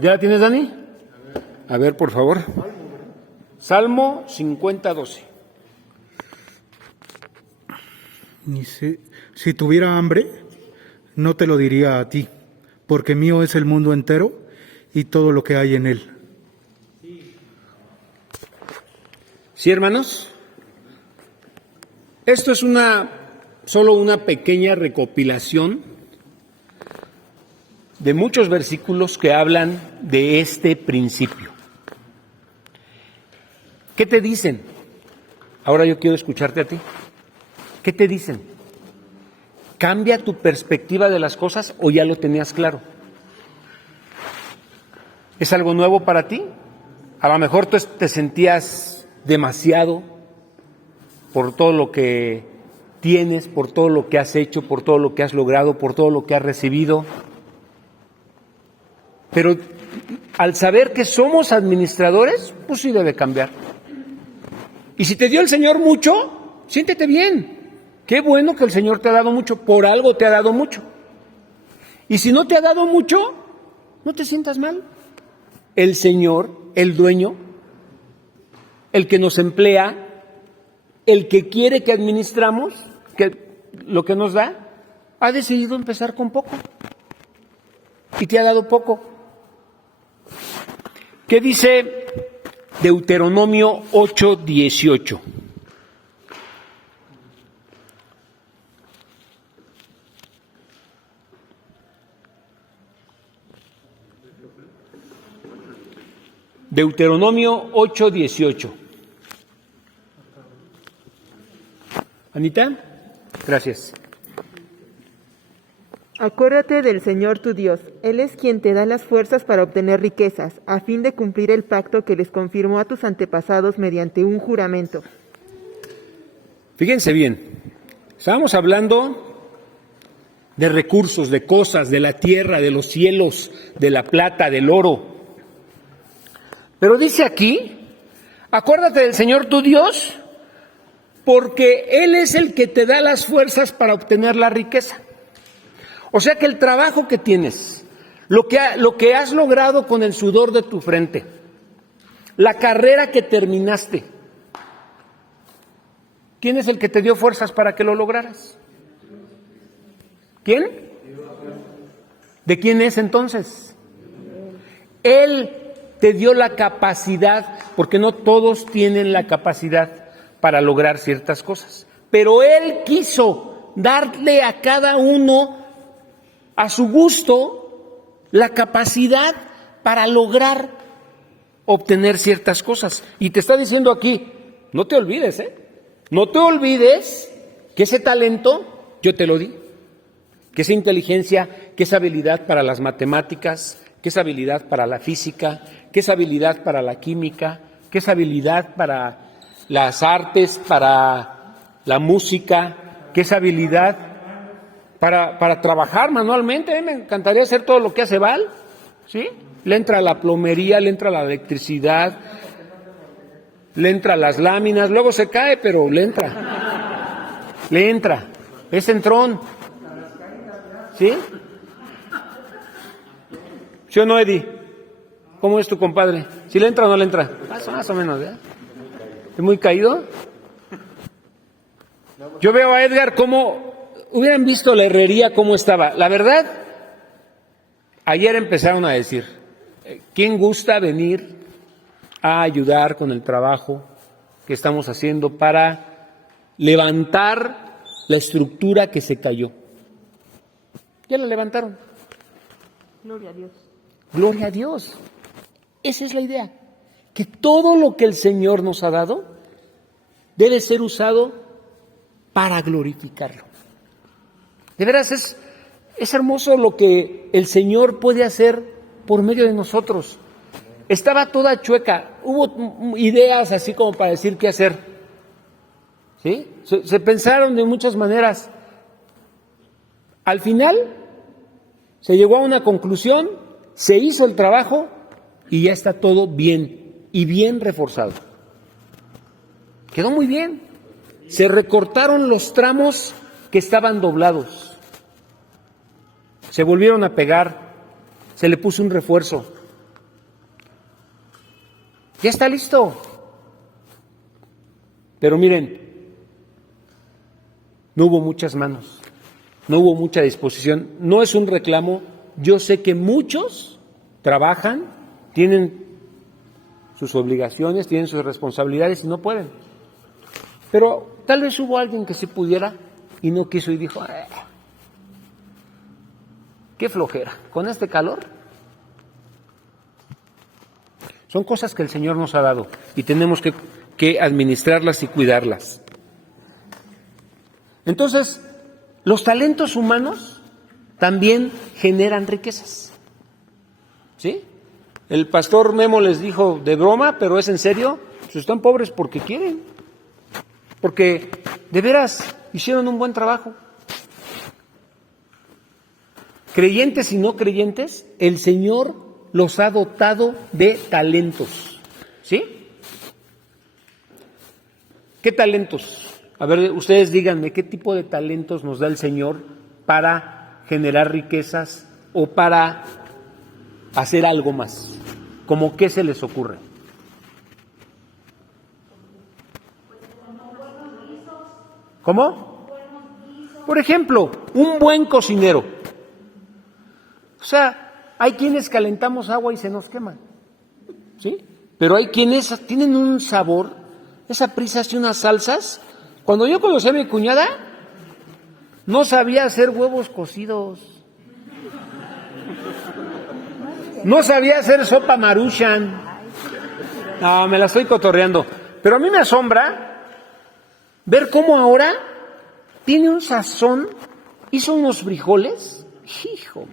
¿Ya la tienes, Dani? A ver, por favor. Salmo 50:12. Si tuviera hambre, no te lo diría a ti, porque mío es el mundo entero y todo lo que hay en él. ¿Sí, hermanos? Esto es solo una pequeña recopilación de muchos versículos que hablan de este principio. ¿Qué te dicen? Ahora yo quiero escucharte a ti. ¿Qué te dicen? ¿Cambia tu perspectiva de las cosas o ya lo tenías claro? ¿Es algo nuevo para ti? A lo mejor tú te sentías demasiado por todo lo que tienes, por todo lo que has hecho, por todo lo que has logrado, por todo lo que has recibido. Pero al saber que somos administradores, pues sí debe cambiar. Y si te dio el Señor mucho, siéntete bien. Qué bueno que el Señor te ha dado mucho, por algo te ha dado mucho. Y si no te ha dado mucho, No te sientas mal. El Señor, el dueño, el que nos emplea, el que quiere que administramos, que lo que nos da, ha decidido empezar con poco. Y te ha dado poco. ¿Qué dice Deuteronomio 8:18? Deuteronomio 8:18. Anita, gracias. Acuérdate del Señor tu Dios. Él es quien te da las fuerzas para obtener riquezas, a fin de cumplir el pacto que les confirmó a tus antepasados mediante un juramento. Fíjense bien, estábamos hablando de recursos, de cosas, de la tierra, de los cielos, de la plata, del oro. Pero dice aquí, acuérdate del Señor tu Dios, porque Él es el que te da las fuerzas para obtener la riqueza. O sea que el trabajo que tienes, lo que has logrado con el sudor de tu frente, la carrera que terminaste, ¿quién es el que te dio fuerzas para que lo lograras? ¿Quién? ¿De quién es entonces? Él te dio la capacidad, porque no todos tienen la capacidad para lograr ciertas cosas, pero Él quiso darle a cada uno a su gusto la capacidad para lograr obtener ciertas cosas. Y te está diciendo aquí, no te olvides, no te olvides que ese talento yo te lo di, que esa inteligencia, que esa habilidad para las matemáticas, que esa habilidad para la física, que esa habilidad para la química, que esa habilidad para las artes, para la música, que esa habilidad para trabajar manualmente. Me encantaría hacer todo lo que hace Val, ¿sí? Le entra la plomería, le entra la electricidad, le entra las láminas, luego se cae, pero le entra, es entrón, ¿sí? ¿Sí o no, Eddie? ¿Cómo es tu compadre? ¿Si le entra o no le entra? Más o menos, ¿eh? ¿Es muy caído? Yo veo a Edgar como, hubieran visto la herrería cómo estaba. La verdad, ayer empezaron a decir, ¿quién gusta venir a ayudar con el trabajo que estamos haciendo para levantar la estructura que se cayó? Ya la levantaron. Gloria a Dios. Gloria a Dios. Esa es la idea, que todo lo que el Señor nos ha dado debe ser usado para glorificarlo. De veras es hermoso lo que el Señor puede hacer por medio de nosotros. Estaba toda chueca, hubo ideas así como para decir qué hacer, ¿sí? Se pensaron de muchas maneras. Al final se llegó a una conclusión, se hizo el trabajo y ya está todo bien y bien reforzado. Quedó muy bien. Se recortaron los tramos que estaban doblados. Se volvieron a pegar. Se le puso un refuerzo. Ya está listo. Pero miren, no hubo muchas manos. No hubo mucha disposición. No es un reclamo. Yo sé que muchos trabajan, tienen sus obligaciones, tienen sus responsabilidades y no pueden. Pero tal vez hubo alguien que sí pudiera y no quiso y dijo, qué flojera, con este calor. Son cosas que el Señor nos ha dado y tenemos que administrarlas y cuidarlas. Entonces, los talentos humanos también generan riquezas. ¿Sí? El pastor Memo les dijo de broma, pero es en serio, pues están pobres porque quieren, porque de veras hicieron un buen trabajo. Creyentes y no creyentes, el Señor los ha dotado de talentos. ¿Sí? ¿Qué talentos? A ver, ustedes díganme, ¿qué tipo de talentos nos da el Señor para generar riquezas o para hacer algo más. ¿Cómo qué se les ocurre? ¿Cómo? Por ejemplo, un buen cocinero. O sea, hay quienes calentamos agua y se nos quema, ¿sí? Pero hay quienes tienen un sabor, esa prisa hace unas salsas. Cuando yo conocí a mi cuñada, no sabía hacer huevos cocidos. No sabía hacer sopa Maruchan. No, me la estoy cotorreando. Pero a mí me asombra ver cómo ahora tiene un sazón, hizo unos frijoles. Hijo,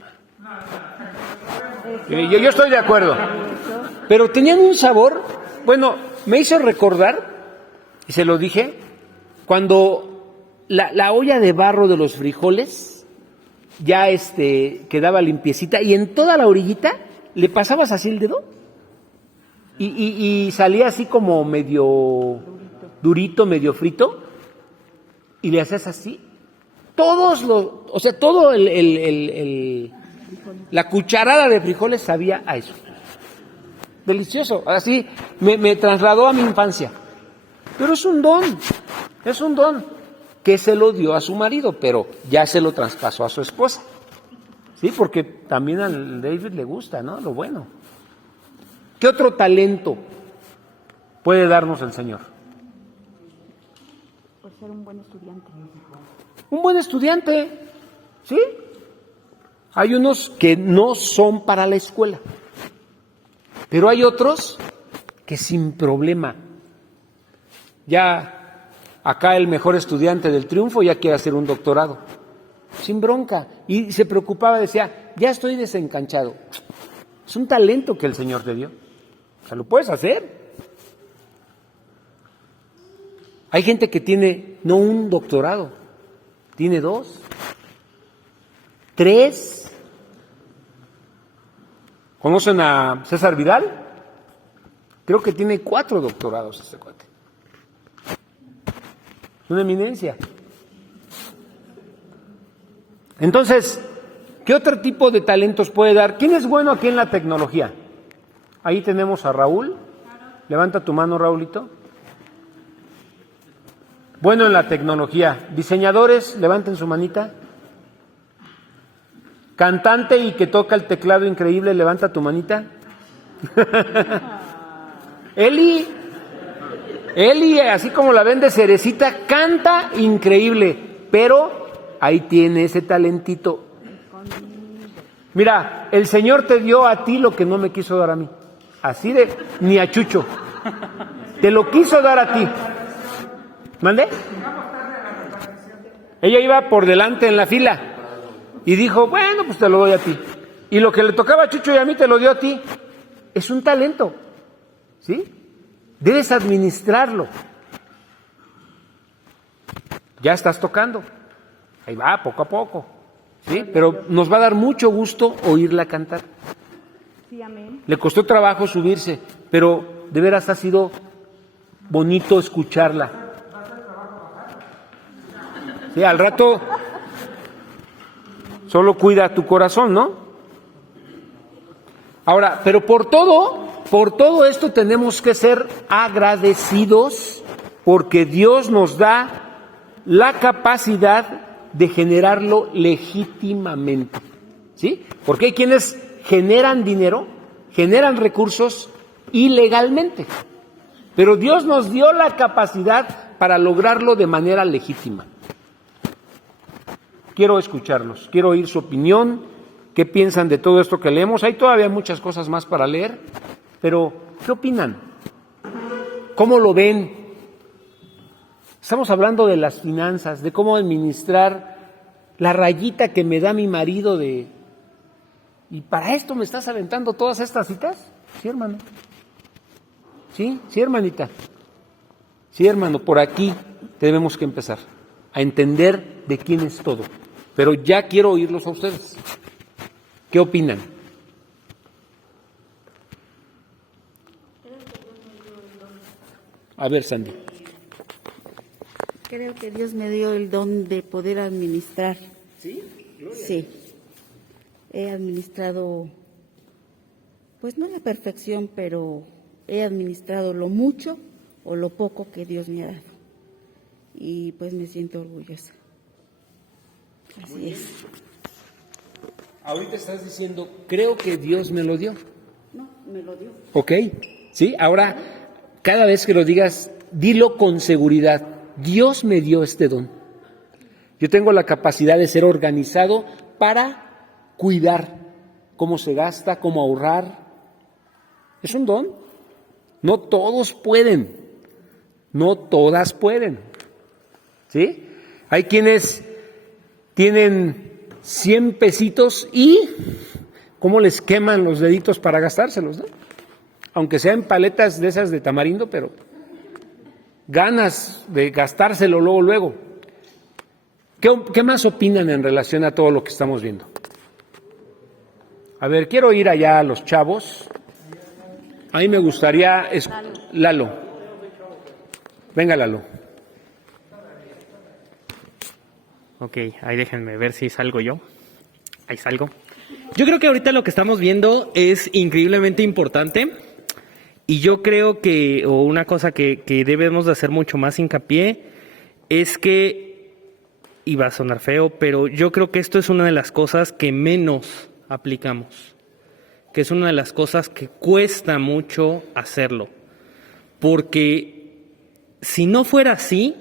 yo estoy de acuerdo. Pero tenían un sabor, bueno, me hizo recordar, y se lo dije, cuando la olla de barro de los frijoles ya quedaba limpiecita y en toda la orillita le pasabas así el dedo y salía así como medio durito, medio frito, y le hacías así. Todo la cucharada de frijoles sabía a eso. Delicioso, así me trasladó a mi infancia. Pero es un don que se lo dio a su marido, pero ya se lo traspasó a su esposa. Sí, porque también al David le gusta, ¿no? Lo bueno. ¿Qué otro talento puede darnos el Señor? Por ser un buen estudiante. Un buen estudiante, ¿sí? Hay unos que no son para la escuela, pero hay otros que sin problema. Ya acá el mejor estudiante del Triunfo ya quiere hacer un doctorado, sin bronca, y se preocupaba, decía, ya estoy desencanchado. Es un talento que el Señor te dio, o sea, lo puedes hacer. Hay gente que tiene no un doctorado, tiene 2, 3. ¿Conocen a César Vidal? Creo que tiene 4 doctorados ese cuate. Es una eminencia. Entonces, ¿qué otro tipo de talentos puede dar? ¿Quién es bueno aquí en la tecnología? Ahí tenemos a Raúl. Levanta tu mano, Raúlito. Bueno en la tecnología. Diseñadores, levanten su manita. Cantante y que toca el teclado increíble, levanta tu manita. Eli, así como la ven de cerecita, canta increíble, pero ahí tiene ese talentito. Mira, el Señor te dio a ti lo que no me quiso dar a mí. Así ni a Chucho. Te lo quiso dar a ti. ¿Mande? Ella iba por delante en la fila. Y dijo, bueno, pues te lo doy a ti. Y lo que le tocaba a Chucho y a mí te lo dio a ti. Es un talento, ¿sí? Debes administrarlo. Ya estás tocando. Ahí va, poco a poco, ¿sí? Pero nos va a dar mucho gusto oírla cantar. Sí, amén. Le costó trabajo subirse, pero de veras ha sido bonito escucharla. Sí, al rato solo cuida tu corazón, ¿no? Ahora, pero por todo esto tenemos que ser agradecidos porque Dios nos da la capacidad de generarlo legítimamente, ¿sí? Porque hay quienes generan dinero, generan recursos ilegalmente, pero Dios nos dio la capacidad para lograrlo de manera legítima. Quiero escucharlos, quiero oír su opinión, qué piensan de todo esto que leemos. Hay todavía muchas cosas más para leer, pero ¿qué opinan? ¿Cómo lo ven? Estamos hablando de las finanzas, de cómo administrar la rayita que me da mi marido de... ¿Y para esto me estás aventando todas estas citas? Sí, hermano. Sí, hermanita. Sí, hermano, por aquí tenemos que empezar a entender de quién es todo. Pero ya quiero oírlos a ustedes. ¿Qué opinan? A ver, Sandy. Creo que Dios me dio el don de poder administrar. ¿Sí? Sí. He administrado pues no la perfección, pero he administrado lo mucho o lo poco que Dios me ha dado. Y pues me siento orgullosa. Así es. Ahorita estás diciendo, creo que Dios me lo dio. No, me lo dio. Ok, sí, ahora cada vez que lo digas, dilo con seguridad. Dios me dio este don. Yo tengo la capacidad de ser organizado para cuidar cómo se gasta, cómo ahorrar. Es un don. No todos pueden, no todas pueden. ¿Sí? Hay quienes tienen 100 pesitos y cómo les queman los deditos para gastárselos, ¿no? Aunque sean paletas de esas de tamarindo, pero ganas de gastárselo luego. ¿Qué más opinan en relación a todo lo que estamos viendo? A ver, quiero ir allá a los chavos. A mí me gustaría... Lalo. Venga, Lalo. Ok, ahí déjenme ver si salgo yo. Ahí salgo. Yo creo que ahorita lo que estamos viendo es increíblemente importante y yo creo que, o una cosa que debemos de hacer mucho más hincapié, es que, y va a sonar feo, pero yo creo que esto es una de las cosas que menos aplicamos, que es una de las cosas que cuesta mucho hacerlo, porque si no fuera así,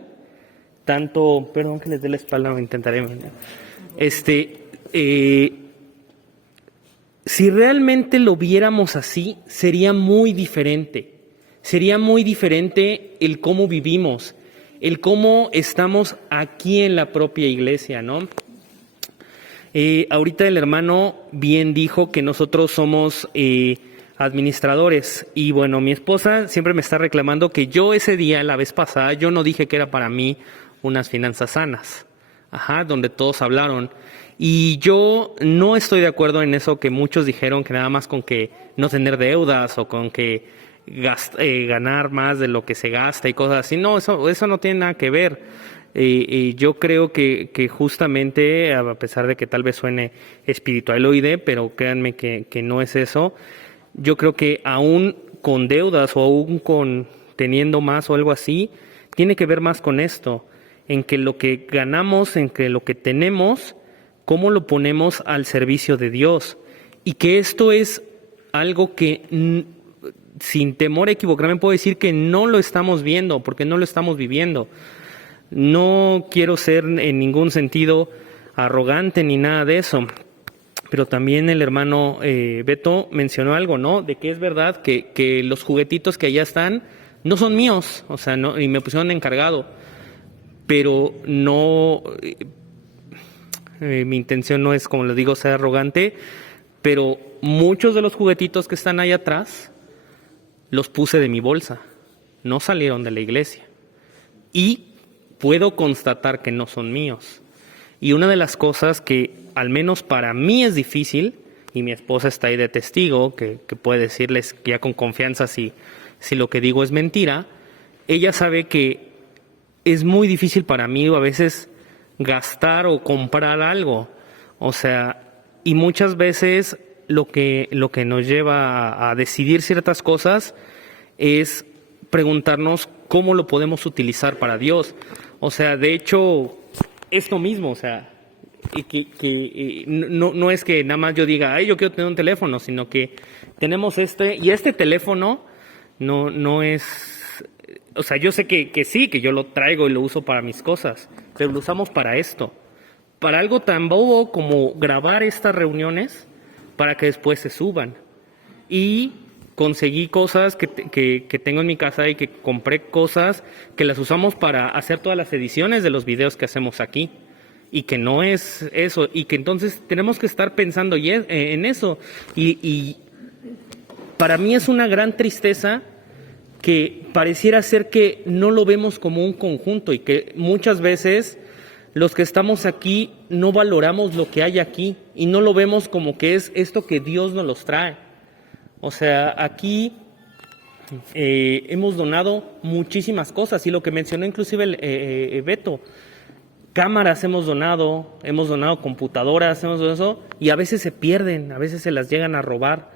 tanto, perdón que les dé la espalda, intentaré, si realmente lo viéramos así, sería muy diferente el cómo vivimos, el cómo estamos aquí en la propia iglesia, ¿no? Ahorita el hermano bien dijo que nosotros somos administradores y bueno, mi esposa siempre me está reclamando que yo ese día, la vez pasada, yo no dije que era para mí unas finanzas sanas, donde todos hablaron. Y yo no estoy de acuerdo en eso que muchos dijeron, que nada más con que no tener deudas o con que ganar más de lo que se gasta y cosas así. No, eso no tiene nada que ver. Yo creo que justamente, a pesar de que tal vez suene espiritualoide, pero créanme que no es eso, yo creo que aún con deudas o aún con teniendo más o algo así, tiene que ver más con esto, en que lo que ganamos, en que lo que tenemos, cómo lo ponemos al servicio de Dios. Y que esto es algo que, sin temor a equivocarme, puedo decir que no lo estamos viendo, porque no lo estamos viviendo. No quiero ser en ningún sentido arrogante ni nada de eso, pero también el hermano Beto mencionó algo, ¿no? De que es verdad que los juguetitos que allá están no son míos, o sea, no, y me pusieron encargado, pero no... mi intención no es, como les digo, ser arrogante, pero muchos de los juguetitos que están ahí atrás los puse de mi bolsa, no salieron de la iglesia. Y puedo constatar que no son míos. Y una de las cosas que al menos para mí es difícil, y mi esposa está ahí de testigo, que puede decirles ya con confianza si lo que digo es mentira, ella sabe que es muy difícil para mí a veces gastar o comprar algo, o sea, y muchas veces lo que nos lleva a decidir ciertas cosas es preguntarnos cómo lo podemos utilizar para Dios. O sea, de hecho, esto mismo, o sea, no es que nada más yo diga, ay, yo quiero tener un teléfono, sino que tenemos y este teléfono no es... O sea, yo sé que sí, que yo lo traigo y lo uso para mis cosas, pero lo usamos para esto, para algo tan bobo como grabar estas reuniones para que después se suban. Y conseguí cosas que tengo en mi casa y que compré cosas que las usamos para hacer todas las ediciones de los videos que hacemos aquí. Y que no es eso, y que entonces tenemos que estar pensando en eso. Y para mí es una gran tristeza que pareciera ser que no lo vemos como un conjunto y que muchas veces los que estamos aquí no valoramos lo que hay aquí y no lo vemos como que es esto que Dios nos los trae. O sea, aquí hemos donado muchísimas cosas y lo que mencionó inclusive Beto, cámaras hemos donado computadoras, hemos donado eso y a veces se pierden, a veces se las llegan a robar.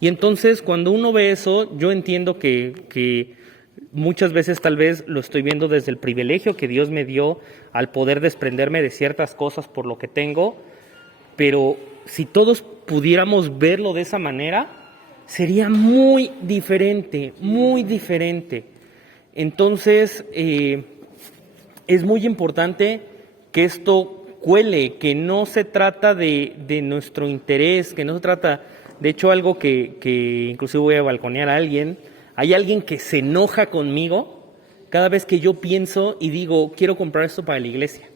Y entonces cuando uno ve eso, yo entiendo que muchas veces tal vez lo estoy viendo desde el privilegio que Dios me dio al poder desprenderme de ciertas cosas por lo que tengo, pero si todos pudiéramos verlo de esa manera, sería muy diferente, muy diferente. Entonces, es muy importante que esto cuele, que no se trata de nuestro interés, que no se trata, de hecho, algo que inclusive voy a balconear a alguien. Hay alguien que se enoja conmigo cada vez que yo pienso y digo, quiero comprar esto para la iglesia.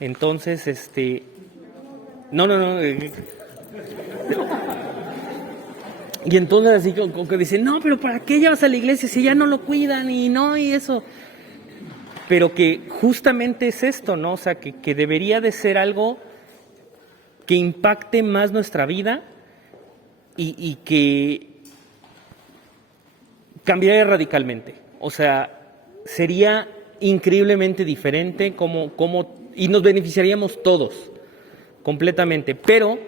Entonces, no. Y entonces así como que dicen, no, pero ¿para qué llevas a la iglesia si ya no lo cuidan y no y eso? Pero que justamente es esto, ¿no? O sea, que debería de ser algo que impacte más nuestra vida y que cambiaría radicalmente. O sea, sería increíblemente diferente y nos beneficiaríamos todos completamente, pero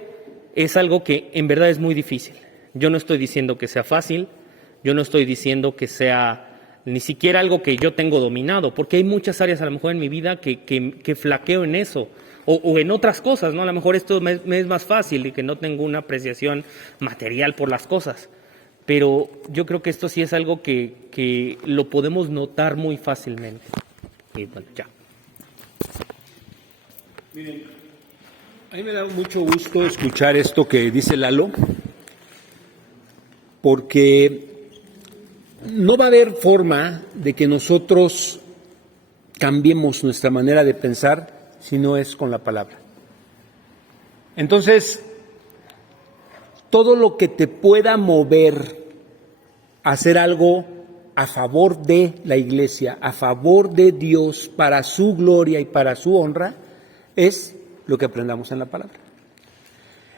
es algo que en verdad es muy difícil. Yo no estoy diciendo que sea fácil, yo no estoy diciendo que sea ni siquiera algo que yo tengo dominado, porque hay muchas áreas a lo mejor en mi vida que flaqueo en eso, o en otras cosas, ¿no? A lo mejor esto me es más fácil y que no tengo una apreciación material por las cosas, pero yo creo que esto sí es algo que lo podemos notar muy fácilmente. Y bueno, ya. Miren, a mí me da mucho gusto escuchar esto que dice Lalo, porque no va a haber forma de que nosotros cambiemos nuestra manera de pensar si no es con la palabra. Entonces, todo lo que te pueda mover a hacer algo a favor de la iglesia, a favor de Dios, para su gloria y para su honra, es lo que aprendamos en la palabra.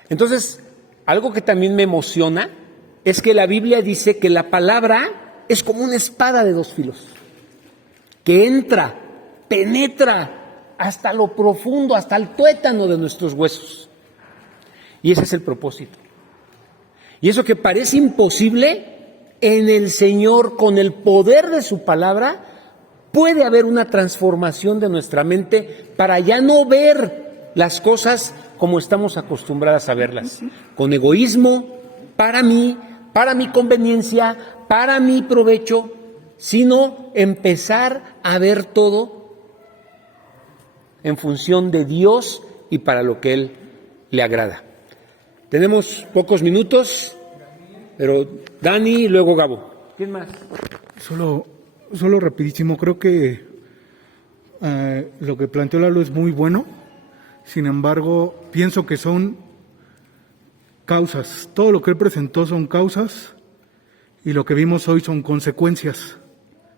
Entonces, algo que también me emociona es que la Biblia dice que la palabra es como una espada de dos filos, que entra, penetra hasta lo profundo, hasta el tuétano de nuestros huesos. Y ese es el propósito. Y eso que parece imposible, en el Señor, con el poder de su palabra, puede haber una transformación de nuestra mente para ya no ver las cosas como estamos acostumbradas a verlas, con egoísmo, para mí, para mi conveniencia, para mi provecho, sino empezar a ver todo en función de Dios y para lo que Él le agrada. Tenemos pocos minutos, pero Dani y luego Gabo. ¿Quién más? Solo rapidísimo, creo que lo que planteó Lalo es muy bueno, sin embargo, pienso que son causas. Todo lo que él presentó son causas y lo que vimos hoy son consecuencias.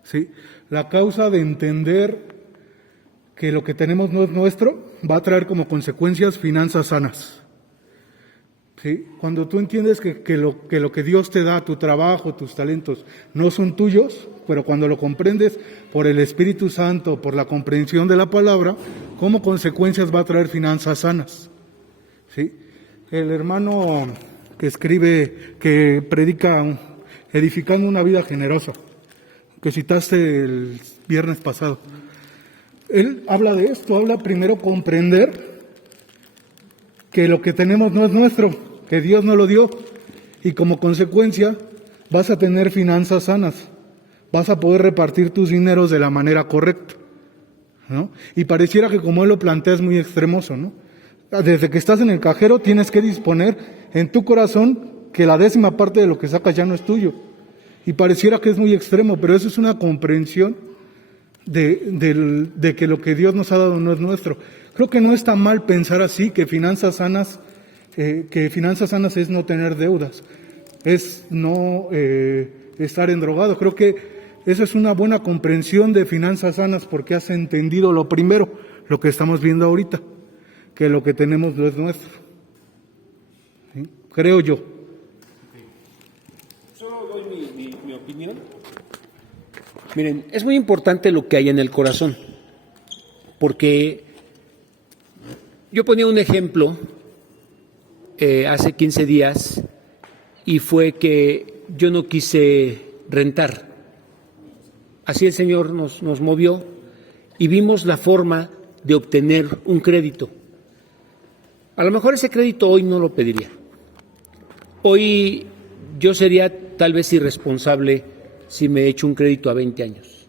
¿Sí? La causa de entender que lo que tenemos no es nuestro va a traer como consecuencias finanzas sanas. ¿Sí? Cuando tú entiendes que lo que Dios te da, tu trabajo, tus talentos, no son tuyos, pero cuando lo comprendes por el Espíritu Santo, por la comprensión de la palabra, como consecuencias va a traer finanzas sanas. ¿Sí? El hermano que escribe, que predica edificando una vida generosa, que citaste el viernes pasado, él habla de esto, habla primero comprender que lo que tenemos no es nuestro, que Dios nos lo dio, y como consecuencia vas a tener finanzas sanas, vas a poder repartir tus dineros de la manera correcta, ¿no? Y pareciera que como él lo plantea es muy extremoso, ¿no? Desde que estás en el cajero tienes que disponer en tu corazón que la 10ª parte de lo que sacas ya no es tuyo, y pareciera que es muy extremo, pero eso es una comprensión de que lo que Dios nos ha dado no es nuestro. Creo que no está mal pensar así, que finanzas sanas es no tener deudas, es no estar endrogado. Creo que eso es una buena comprensión de finanzas sanas porque has entendido lo primero, lo que estamos viendo ahorita, que lo que tenemos no es nuestro. ¿Sí? Creo yo. Solo doy mi opinión. Miren, es muy importante lo que hay en el corazón, porque yo ponía un ejemplo hace 15 días y fue que yo no quise rentar. Así el Señor nos movió y vimos la forma de obtener un crédito. A lo mejor ese crédito hoy no lo pediría. Hoy yo sería tal vez irresponsable si me echo un crédito a 20 años.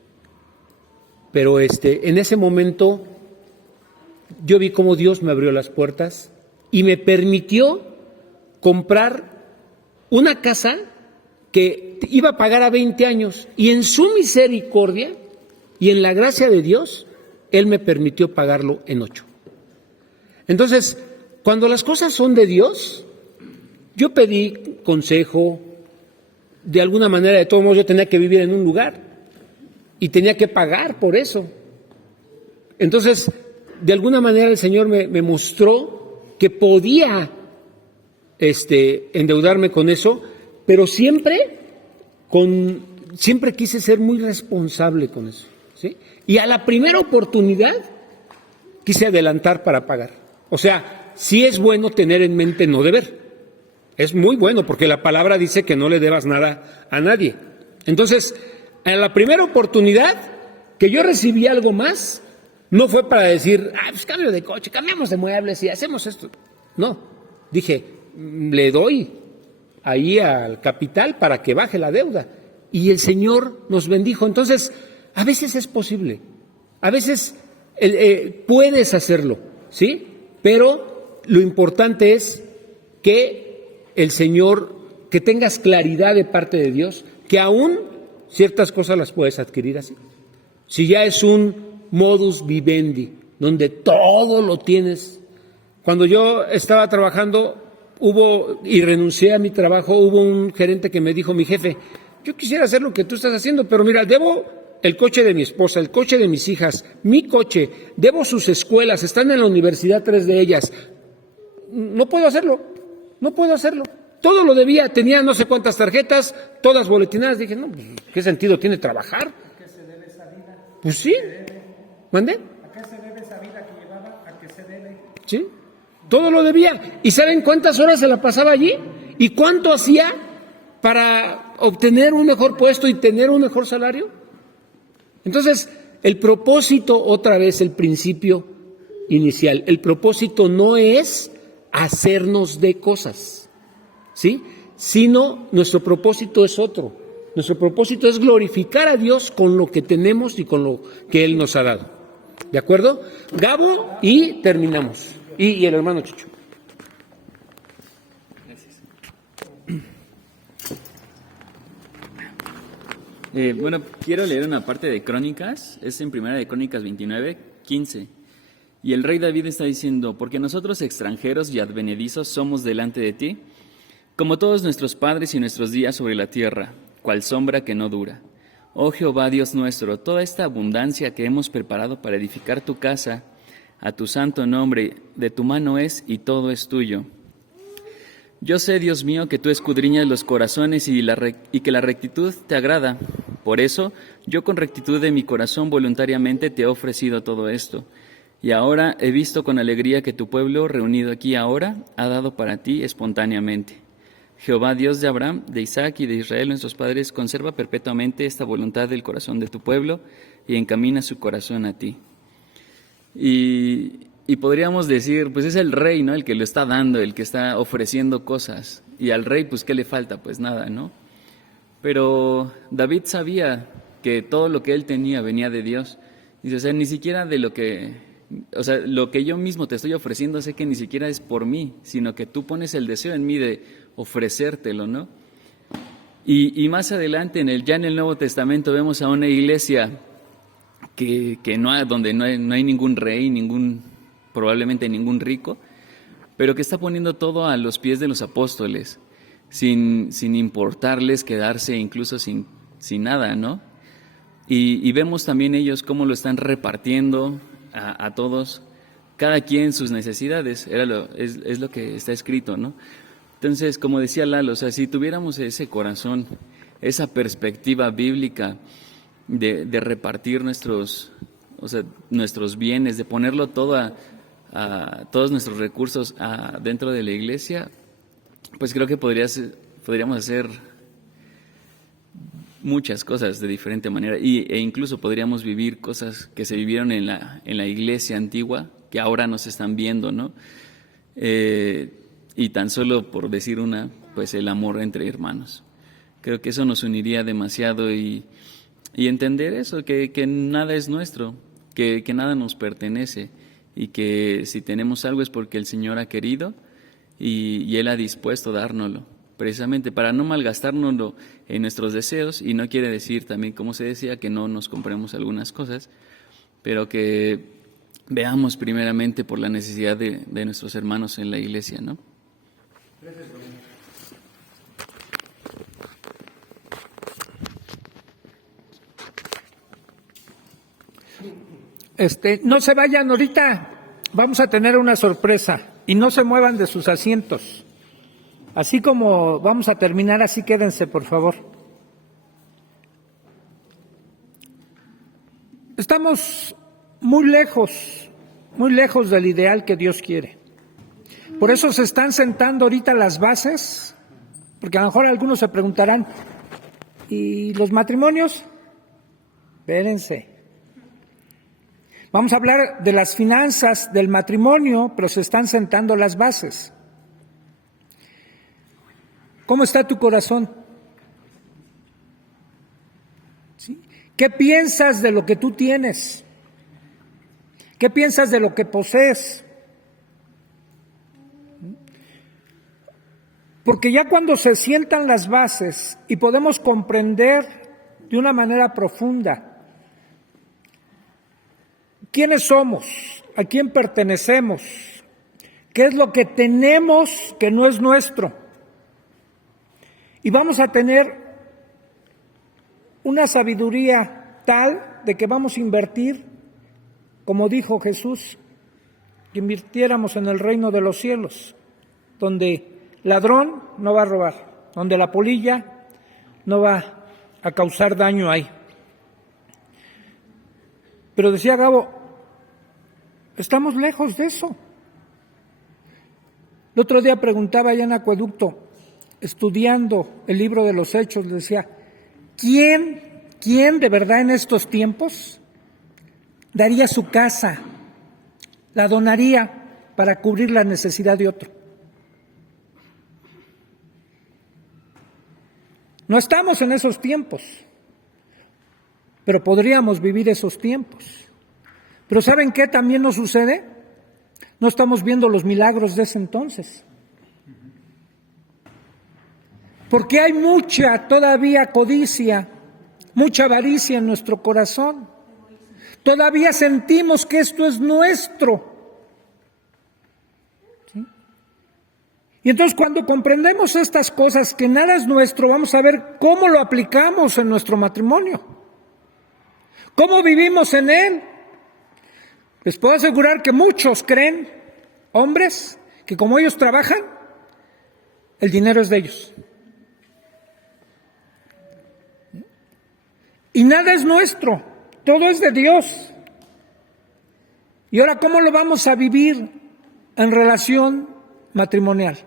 Pero en ese momento yo vi cómo Dios me abrió las puertas y me permitió comprar una casa que iba a pagar a 20 años, y en su misericordia y en la gracia de Dios, Él me permitió pagarlo en 8. Entonces, cuando las cosas son de Dios, yo pedí consejo. De alguna manera, de todos modos, yo tenía que vivir en un lugar y tenía que pagar por eso. Entonces, de alguna manera el Señor me mostró que podía endeudarme con eso, pero siempre quise ser muy responsable con eso, ¿sí? Y a la primera oportunidad quise adelantar para pagar. O sea, sí es bueno tener en mente no deber. Es muy bueno, porque la palabra dice que no le debas nada a nadie. Entonces, a la primera oportunidad que yo recibí algo más, no fue para decir, pues cambio de coche, cambiamos de muebles y hacemos esto. No, dije, le doy ahí al capital para que baje la deuda. Y el Señor nos bendijo. Entonces, a veces es posible, a veces puedes hacerlo, ¿sí? Pero lo importante es que el Señor, que tengas claridad de parte de Dios, que aún ciertas cosas las puedes adquirir así. Si ya es un modus vivendi, donde todo lo tienes. Cuando yo estaba trabajando y renuncié a mi trabajo, hubo un gerente que me dijo, mi jefe, yo quisiera hacer lo que tú estás haciendo, pero mira, debo el coche de mi esposa, el coche de mis hijas, mi coche, debo sus escuelas, están en la universidad 3 de ellas. No puedo hacerlo. Todo lo debía, tenía no sé cuántas tarjetas, todas boletinadas. Dije, no, pues, ¿qué sentido tiene trabajar? ¿A qué se debe esa vida? Pues sí. ¿Mande? ¿A qué se debe esa vida que llevaba? ¿A qué se debe? Sí, todo lo debía. ¿Y saben cuántas horas se la pasaba allí? ¿Y cuánto hacía para obtener un mejor puesto y tener un mejor salario? Entonces, el propósito, otra vez el principio inicial, el propósito no es hacernos de cosas, ¿sí? Sino nuestro propósito es otro. Nuestro propósito es glorificar a Dios con lo que tenemos y con lo que Él nos ha dado. ¿De acuerdo? Gabo, y terminamos. Y el hermano Chucho. Bueno, quiero leer una parte de Crónicas, es en Primera de Crónicas 29:15. Y el rey David está diciendo, porque nosotros extranjeros y advenedizos somos delante de ti, como todos nuestros padres y nuestros días sobre la tierra, cual sombra que no dura. Oh Jehová Dios nuestro, toda esta abundancia que hemos preparado para edificar tu casa, a tu santo nombre, de tu mano es y todo es tuyo. Yo sé, Dios mío, que tú escudriñas los corazones y que la rectitud te agrada. Por eso, yo con rectitud de mi corazón voluntariamente te he ofrecido todo esto. Y ahora he visto con alegría que tu pueblo, reunido aquí ahora, ha dado para ti espontáneamente. Jehová, Dios de Abraham, de Isaac y de Israel, nuestros padres, conserva perpetuamente esta voluntad del corazón de tu pueblo y encamina su corazón a ti. Y podríamos decir, pues es el rey, ¿no? El que lo está dando, el que está ofreciendo cosas. Y al rey, pues, ¿qué le falta? Pues nada, ¿no? Pero David sabía que todo lo que él tenía venía de Dios. Dice, o sea, ni siquiera de lo que yo mismo te estoy ofreciendo, sé que ni siquiera es por mí, sino que tú pones el deseo en mí de ofrecértelo, ¿no? Y más adelante, ya en el Nuevo Testamento, vemos a una iglesia donde no hay ningún rey, probablemente ningún rico, pero que está poniendo todo a los pies de los apóstoles, sin importarles quedarse incluso sin nada, ¿no? Y vemos también ellos cómo lo están repartiendo a todos, cada quien sus necesidades, es lo que está escrito, ¿no? Entonces, como decía Lalo, o sea, si tuviéramos ese corazón, esa perspectiva bíblica de repartir nuestros bienes, de ponerlo todo a todos nuestros recursos dentro de la iglesia, pues creo que podríamos hacer muchas cosas de diferente manera e incluso podríamos vivir cosas que se vivieron en la iglesia antigua que ahora nos están viendo, ¿no? Y tan solo por decir una, pues el amor entre hermanos. Creo que eso nos uniría demasiado y entender eso, que nada es nuestro, que nada nos pertenece y que si tenemos algo es porque el Señor ha querido y Él ha dispuesto a dárnoslo, precisamente para no malgastárnoslo en nuestros deseos, y no quiere decir también, como se decía, que no nos compremos algunas cosas, pero que veamos primeramente por la necesidad de nuestros hermanos en la iglesia, ¿no? No se vayan ahorita, vamos a tener una sorpresa y no se muevan de sus asientos. Así como vamos a terminar, así quédense, por favor. Estamos muy lejos del ideal que Dios quiere. Por eso se están sentando ahorita las bases, porque a lo mejor algunos se preguntarán, ¿y los matrimonios? Espérense. Vamos a hablar de las finanzas del matrimonio, pero se están sentando las bases. ¿Cómo está tu corazón? ¿Sí? ¿Qué piensas de lo que tú tienes? ¿Qué piensas de lo que posees? Porque ya cuando se sientan las bases y podemos comprender de una manera profunda quiénes somos, a quién pertenecemos, qué es lo que tenemos que no es nuestro, y vamos a tener una sabiduría tal de que vamos a invertir, como dijo Jesús, que invirtiéramos en el reino de los cielos, donde ladrón no va a robar, donde la polilla no va a causar daño ahí. Pero decía Gabo, estamos lejos de eso. El otro día preguntaba allá en Acueducto, estudiando el libro de los Hechos, le decía, ¿quién de verdad en estos tiempos daría su casa, la donaría para cubrir la necesidad de otro? No estamos en esos tiempos, pero podríamos vivir esos tiempos. Pero ¿saben qué también nos sucede? No estamos viendo los milagros de ese entonces. Porque hay mucha todavía codicia, mucha avaricia en nuestro corazón. Todavía sentimos que esto es nuestro. ¿Sí? Y entonces cuando comprendemos estas cosas, que nada es nuestro, vamos a ver cómo lo aplicamos en nuestro matrimonio. ¿Cómo vivimos en él? Les puedo asegurar que muchos creen, hombres, que como ellos trabajan, el dinero es de ellos. Y nada es nuestro, todo es de Dios. Y ahora, ¿cómo lo vamos a vivir en relación matrimonial?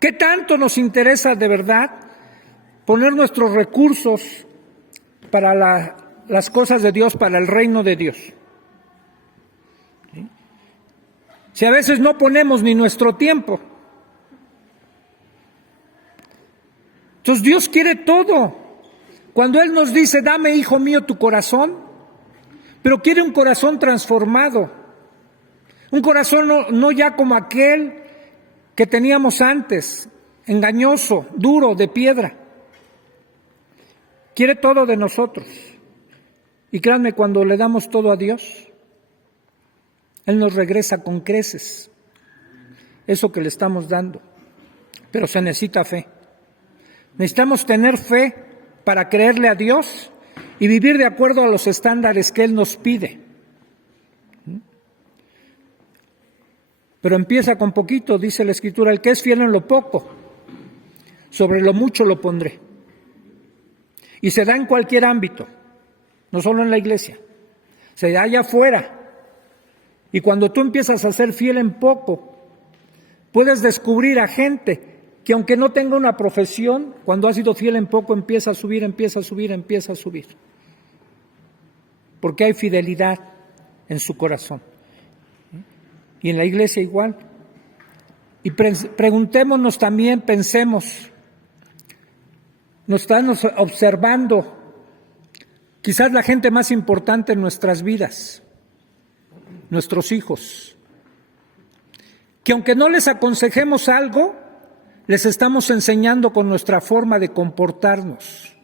¿Qué tanto nos interesa de verdad poner nuestros recursos para las cosas de Dios, para el reino de Dios? ¿Sí? Si a veces no ponemos ni nuestro tiempo. Entonces Dios quiere todo. Cuando Él nos dice, dame, hijo mío, tu corazón, pero quiere un corazón transformado, un corazón no ya como aquel que teníamos antes, engañoso, duro, de piedra. Quiere todo de nosotros. Y créanme, cuando le damos todo a Dios, Él nos regresa con creces eso que le estamos dando. Pero se necesita fe. Necesitamos tener fe para creerle a Dios y vivir de acuerdo a los estándares que Él nos pide. Pero empieza con poquito, dice la Escritura, el que es fiel en lo poco, sobre lo mucho lo pondré. Y se da en cualquier ámbito, no solo en la iglesia, se da allá afuera. Y cuando tú empiezas a ser fiel en poco, puedes descubrir a gente que aunque no tenga una profesión, cuando ha sido fiel en poco empieza a subir, empieza a subir, empieza a subir. Porque hay fidelidad en su corazón. Y en la iglesia igual. Y preguntémonos también, pensemos, nos están observando quizás la gente más importante en nuestras vidas, nuestros hijos, que aunque no les aconsejemos algo, les estamos enseñando con nuestra forma de comportarnos.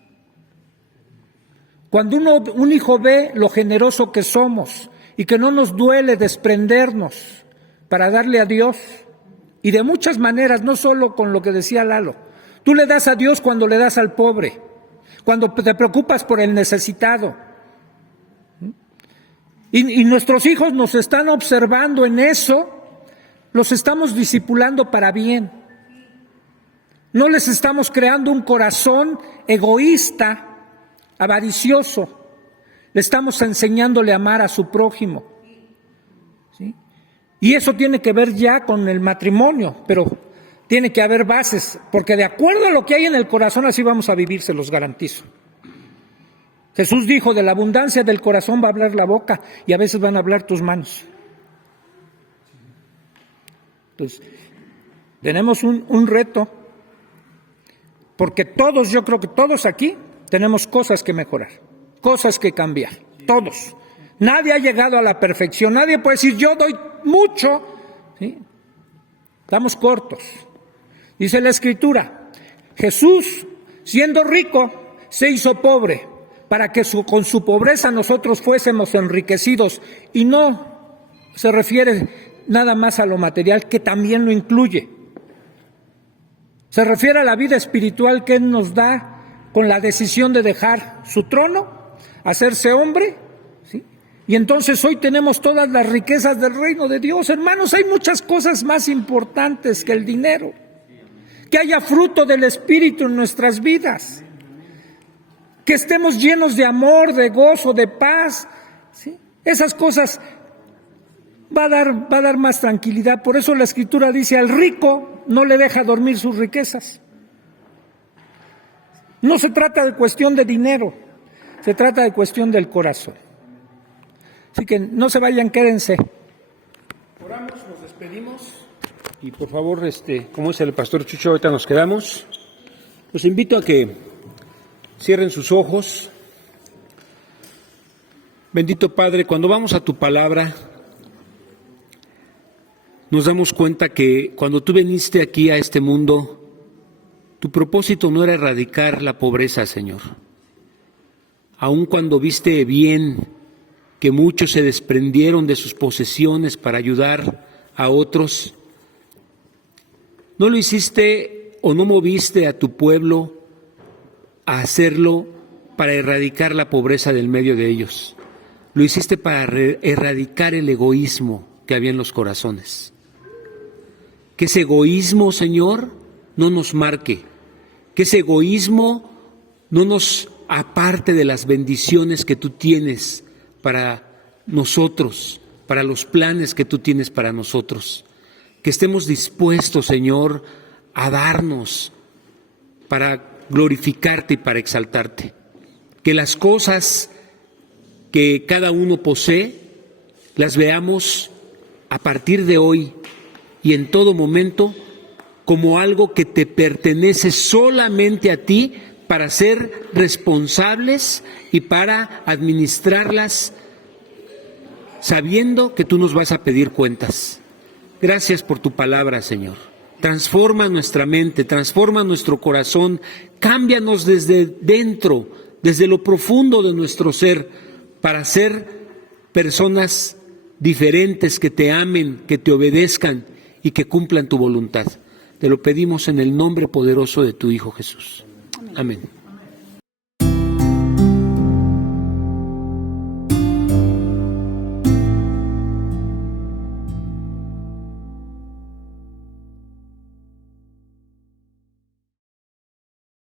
Cuando un hijo ve lo generoso que somos y que no nos duele desprendernos para darle a Dios, y de muchas maneras, no solo con lo que decía Lalo, tú le das a Dios cuando le das al pobre, cuando te preocupas por el necesitado. Y nuestros hijos nos están observando en eso, los estamos discipulando para bien. No les estamos creando un corazón egoísta, avaricioso. Le estamos enseñándole a amar a su prójimo. ¿Sí? Y eso tiene que ver ya con el matrimonio, pero tiene que haber bases, porque de acuerdo a lo que hay en el corazón, así vamos a vivir, se los garantizo. Jesús dijo, de la abundancia del corazón va a hablar la boca, y a veces van a hablar tus manos. Entonces, tenemos un reto, porque todos, yo creo que todos aquí, tenemos cosas que mejorar, cosas que cambiar, todos. Nadie ha llegado a la perfección, nadie puede decir, yo doy mucho, ¿sí? Estamos cortos. Dice la Escritura, Jesús, siendo rico, se hizo pobre, para que con su pobreza nosotros fuésemos enriquecidos. Y no se refiere nada más a lo material, que también lo incluye. Se refiere a la vida espiritual que Él nos da con la decisión de dejar su trono, hacerse hombre, ¿sí? Y entonces hoy tenemos todas las riquezas del reino de Dios. Hermanos, hay muchas cosas más importantes que el dinero. Que haya fruto del Espíritu en nuestras vidas. Que estemos llenos de amor, de gozo, de paz, ¿sí? Esas cosas va a dar más tranquilidad. Por eso la Escritura dice, al rico no le deja dormir sus riquezas. No se trata de cuestión de dinero, se trata de cuestión del corazón. Así que no se vayan, quédense. Oramos, nos despedimos y por favor, como dice el pastor Chucho, ahorita nos quedamos. Los invito a que cierren sus ojos. Bendito Padre, cuando vamos a tu palabra, nos damos cuenta que cuando tú viniste aquí a este mundo, tu propósito no era erradicar la pobreza, Señor. Aun cuando viste bien que muchos se desprendieron de sus posesiones para ayudar a otros, no lo hiciste o no moviste a tu pueblo a hacerlo para erradicar la pobreza del medio de ellos. Lo hiciste para erradicar el egoísmo que había en los corazones. Que ese egoísmo, Señor, no nos marque. Que ese egoísmo no nos aparte de las bendiciones que tú tienes para nosotros, para los planes que tú tienes para nosotros. Que estemos dispuestos, Señor, a darnos para glorificarte y para exaltarte. Que las cosas que cada uno posee, las veamos a partir de hoy y en todo momento como algo que te pertenece solamente a ti para ser responsables y para administrarlas sabiendo que tú nos vas a pedir cuentas. Gracias por tu palabra, Señor. Transforma nuestra mente, transforma nuestro corazón, cámbianos desde dentro, desde lo profundo de nuestro ser, para ser personas diferentes que te amen, que te obedezcan y que cumplan tu voluntad. Te lo pedimos en el nombre poderoso de tu Hijo Jesús. Amén.